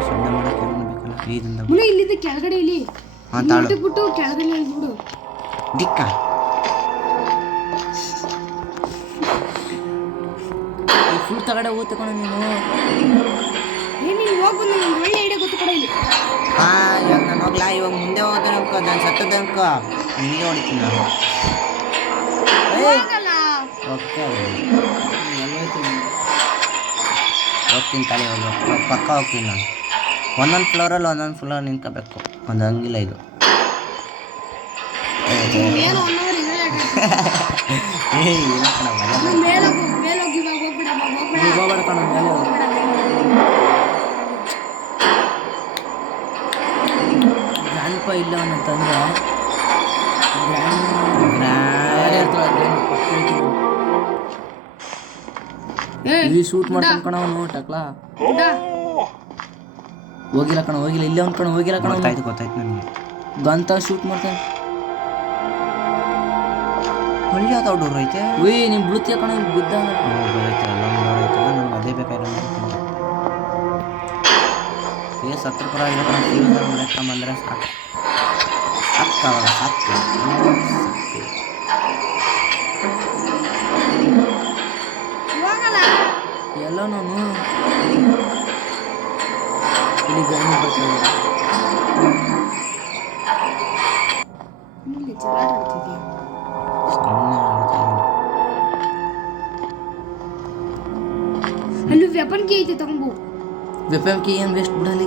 ಶಬ್ದ ಮಾಡೋಕ್ಕೆ ಏನು ಬೇಕಲ್ಲ ಇದರಿಂದ. ಇಲ್ಲಿಂದ ಕೆಳಗಡೆ ಇಲ್ಲಿ ಹಾಂ ತಾಳು ಬಿಟ್ಟು ಕೆಳಗಡೆ ಇಳಿದ್ಬಿಡು. ದಿಕ್ಕ ಫುಲ್ ತಗಡೆ ಹೋಗ್ತ ಕಣ ನೀನು. ನೀನು ಹೋಗ್ಬಂದು ನನಗೆ ಒಳ್ಳೆ ಐಡಿಯಾ ಗೊತ್ತು ಕಡೆ ಇಲ್ಲಿ. ಹಾಂ, ಇವಾಗ ನಾನು ಹೋಗ್ಲಾ? ಇವಾಗ ಮುಂದೆ ಹೋದ್ರೆ ಅನ್ಕೋ, ನಾನು ಸತ್ತದ ಅನ್ಕೋ, ಹಿಂಗೆ ಹೊಡಿತೀನಿ ನಾನು. ಓಕೆ, ಹೋಗ್ತೀನಿ ತಾಳಿ, ಪಕ್ಕ ಹೋಗ್ತೀನಿ ನಾನು. ಒಂದೊಂದು ಫ್ಲೋರ್ ನಿಂತ್ಕೋಬೇಕು. ಒಂದು ಹಂಗಿಲ್ಲ ಇದು. ಮೇಲೆ ಹೋಗಿ ಇವಾಗ ಹೋಗ್ಬಿಡ. ಈಗ ಹೋಗ್ಬೇಡ ಕಣ ಮೇಲೆ ಗ್ರ್ಯಾಂಡ್ ಪಾ ಇಲ್ಲ ಅಂತಂದ್ರೆ ಈ ಶೂಟ್ ಮಾಡ್ತಾನೆ ಕಣ ಅವನು ಟಕ್ಲಾ ಹೋಗಿಲ್ಲ ಕಣ ಹೋಗಿಲ್ಲ ಇಲ್ಲೇ ಅವ್ನು ಕಣ ಹೋಗಿಲ್ಲ ಕಣ ಗೊತ್ತಾಯ್ತು ನನಗೆ ಗಂತ ಶೂಟ್ ಮಾಡ್ತಾನೆ ಅಲ್ಲಿ ಯಾವ್ದು ಡೋರ್ ಐತೆ ಉಯ್ ನೀನು ಬೀಳ್ತೀಯ ಕಣ ಇಲ್ಲಿ ಬಿದ್ದ ಬರೈತಲ್ಲ ಡೋರ್ ಐತಲ್ಲ ನನಗೆ ಅದೇ ಬೇಕಾಗಿಲ್ಲ ಸತ್ರ ಪರ ಆಗಿರೋ ಕಣ ಬಂದರೆ ಸಾಕು ಸಾಕಾಗಲ್ಲ ಸಾಕು ಎಲ್ಲ ನಾನು ಇಲ್ಲಿ ಗಾಡಿ ಬರ್ತಾರೆ ಅಲ್ಲಿ ವೆಪನ್ ಕೀ ಐತೆ ತಗೊಂಬೋ ವೆಪನ್ ಕೀ ಏನು ವೇಸ್ಟ್ ಬಿಡಲಿ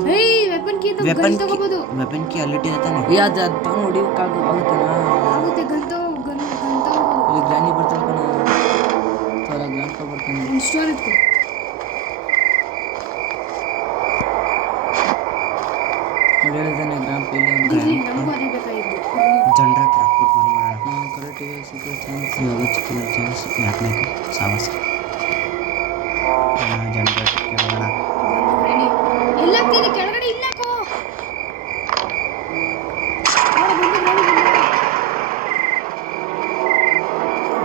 ವೆಪನ್ ಕೀ ತಗೋಬೋದು ವೆಪನ್ ಕೀ ಅಲ್ಲಿಟ್ಟಿದೆ ತಾನೆ ಅದು ಅದು ತಗೊಂಡು ಹೊಡಿಯೋಕ್ಕಾಗ ಆಗುತ್ತಲ್ಲ ಆಗುತ್ತೆ ಗನ್ ಇಲ್ಲಿ ಗ್ರಾನಿ ಬರ್ತಾಳೆ ಕಣ ಥರ ಗ್ರಾಂಡ್ ಪಾ ಬರ್ತಾನೆ ಸ್ಟೋರ್ ಇಟ್ಕೊ ನೋಡಿ ಹೇಳಿದ್ದಾನೆ ಗ್ರಾಂಡ್ ಪಾ ಇಲ್ಲ ನಮಗೂ ಅದೇ ಬೇಕಾಗಿತ್ತು ಜನರೇಟರ್ ಹಾಕ್ಬಿಟ್ಟು ಬಂದ್ಬಿಡೋಣ ಕರೆಕ್ಟ್ ಇದೆ ಸಿಕ್ಕೋ ಚಾನ್ಸ್ ಇವಾಗ ಚಿಕ್ಕ ಚಾನ್ಸ್ ಯಾಕೆ ಸಾವಾಸ ಜನರೇಟರ್ಗೆ ಹೋಗೋಣ ಎಲ್ಲ ಆಗ್ತಿದೆ ಕೆಳಗಡೆ ಇಲ್ಲಕೋ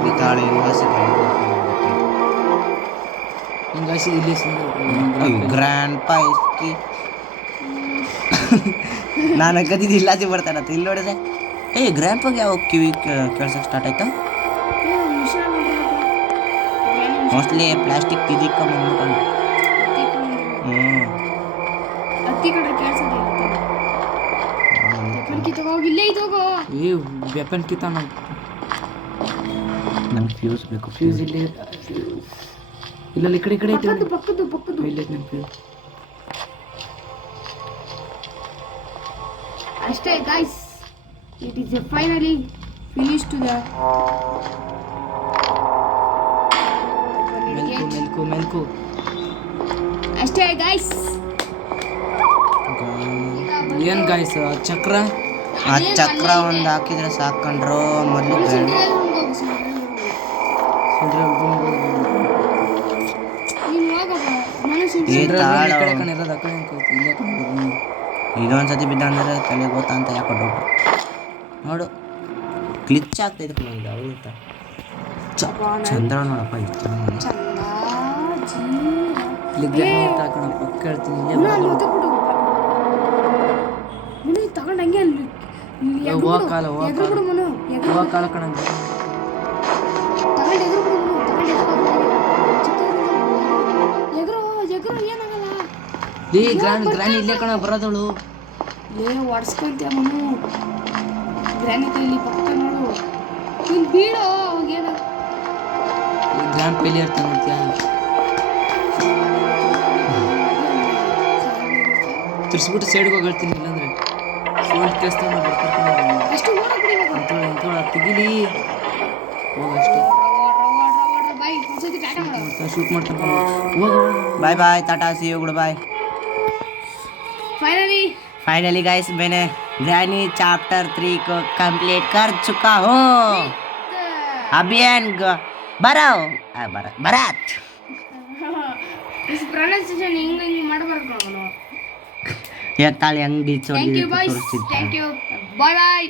ಈ ತಾಳೆ ಹಿಂಗಾಸಿ ಇಲ್ಲಿ ಗ್ರ್ಯಾಂಡ್ ಪಾ ಇಸ್ಕಿ ನಾನು ಕದಿದ್ದು ಇಲ್ಲಾಸಿ ಬರ್ತಾನತ್ತ ಇಲ್ಲಿ ನೋಡಿದ್ರೆ ಗ್ರ್ಯಾಂಡ್ ಪಾಗೆ ಯಾವ ಕಿವಿ ಕೇಳ್ಸಕ್ಕೆ ಸ್ಟಾರ್ಟ್ ಆಯ್ತಾ ಮೋಸ್ಟ್ಲಿ ಪ್ಲಾಸ್ಟಿಕ್ ತಿದಿಕ್ಕ ಬಂದ್ಬಿಟ್ಟು ಅತ್ತಿ ಕಡೆ ಕೇಳಿಸೋದೇ ವೆಪನ್ ಕೀ ತಗೋ ಇಲ್ಲೇ ಇದ್ದೋಗೋ ಏ ವೆಪನ್ ಕಿತ್ತ ನಾವು ನಂಗೆ ಫ್ಯೂಸ್ ಬೇಕು ಫ್ಯೂಸ್ ಇಲ್ಲಿ ಇಲ್ಲ ಈ ಕಡೆ ಐತೆ ಪಕ್ಕದ್ದು ಇಲ್ಲ ನನ್ನ ಫ್ಯೂಸ್ ಅಷ್ಟೇ guys it is finally finish to the ಮೆಲ್ಕು ಅಷ್ಟೇ ಗೈಸ್ ಏನು ಗಾಯ್ಸ್ ಚಕ್ರ ಆ ಚಕ್ರ ಒಂದು ಹಾಕಿದ್ರೆ ಸಾಕೊಂಡ್ರು ಮೊದಲು ಇದೊಂದ್ಸತಿ ಬಿದ್ದ ಅಂದ್ರೆ ತಲೆ ಗೊತ್ತಾ ಅಂತ ಯಾಕೋ ಡೌಟ್ ನೋಡು ಕ್ಲಿಚ್ ಆಗ್ತೈತೆ ನನಗೆ ಅವಳಿತ ಚಂದ್ರ ನೋಡಪ್ಪ ಇಷ್ಟು ಇಲ್ಲಿ ಗ್ರಾಂಡ್ ಹಾಕೋಣ ಪಕ್ಕ ಹೇಳ್ತೀನಿ ತಗೊಂಡು ಹಂಗೆ ಅಲ್ಲಿ ಹೋಗಕಾಲ ಕಣ ಗ್ರಾನಿ ಇಲ್ಲೇ ಕಣ ಬರೋದಳು ಒಡ್ಸ್ಕೊಂತೀಯ ಮನು ಗ್ರಾನಿ ಕೈಲಿ ಪಕ್ಕ ನೋಡು ನೀನು ಬೀಳೋ ಅವಾಗೇನು ಗ್ರಾಂಡ್ ಪೈಲಿ ಇರ್ತಾನೆ ನೋಡ್ತೀಯ ತಿರ್ಸ್ಬಿಟ್ಟು ಸೈಡ್ಗೆ ಹೋಗಿ ಹೇಳ್ತೀನಿ ಇಲ್ಲಾಂದ್ರೆ ಸೌಂಡ್ ಕೇಳಿಸ್ತಾವ ಬರ್ತಾರೆ ಅಷ್ಟು ಅಂತೇಳಿ ತೆಗಿಲಿ ಹೋಗಷ್ಟೇ ಶೂಟ್ ಮಾಡ್ತಾನೆ ಹೋಗ bye bye tata see you good bye finally guys मैंने ग्रैनी चैप्टर 3 को कंप्लीट कर चुका हूँ अभियान बरात ಪ್ರೊನೌನ್ಸಿಯೇಷನ್ ಹಿಂಗೆ ಮಾಡಬಾರ್ದು ನಾವು ಎತ್ತಾಳಿ ಅಂಗಡಿ ಥ್ಯಾಂಕ್ ಯು ಬಾಯ್ ಬಾಯ್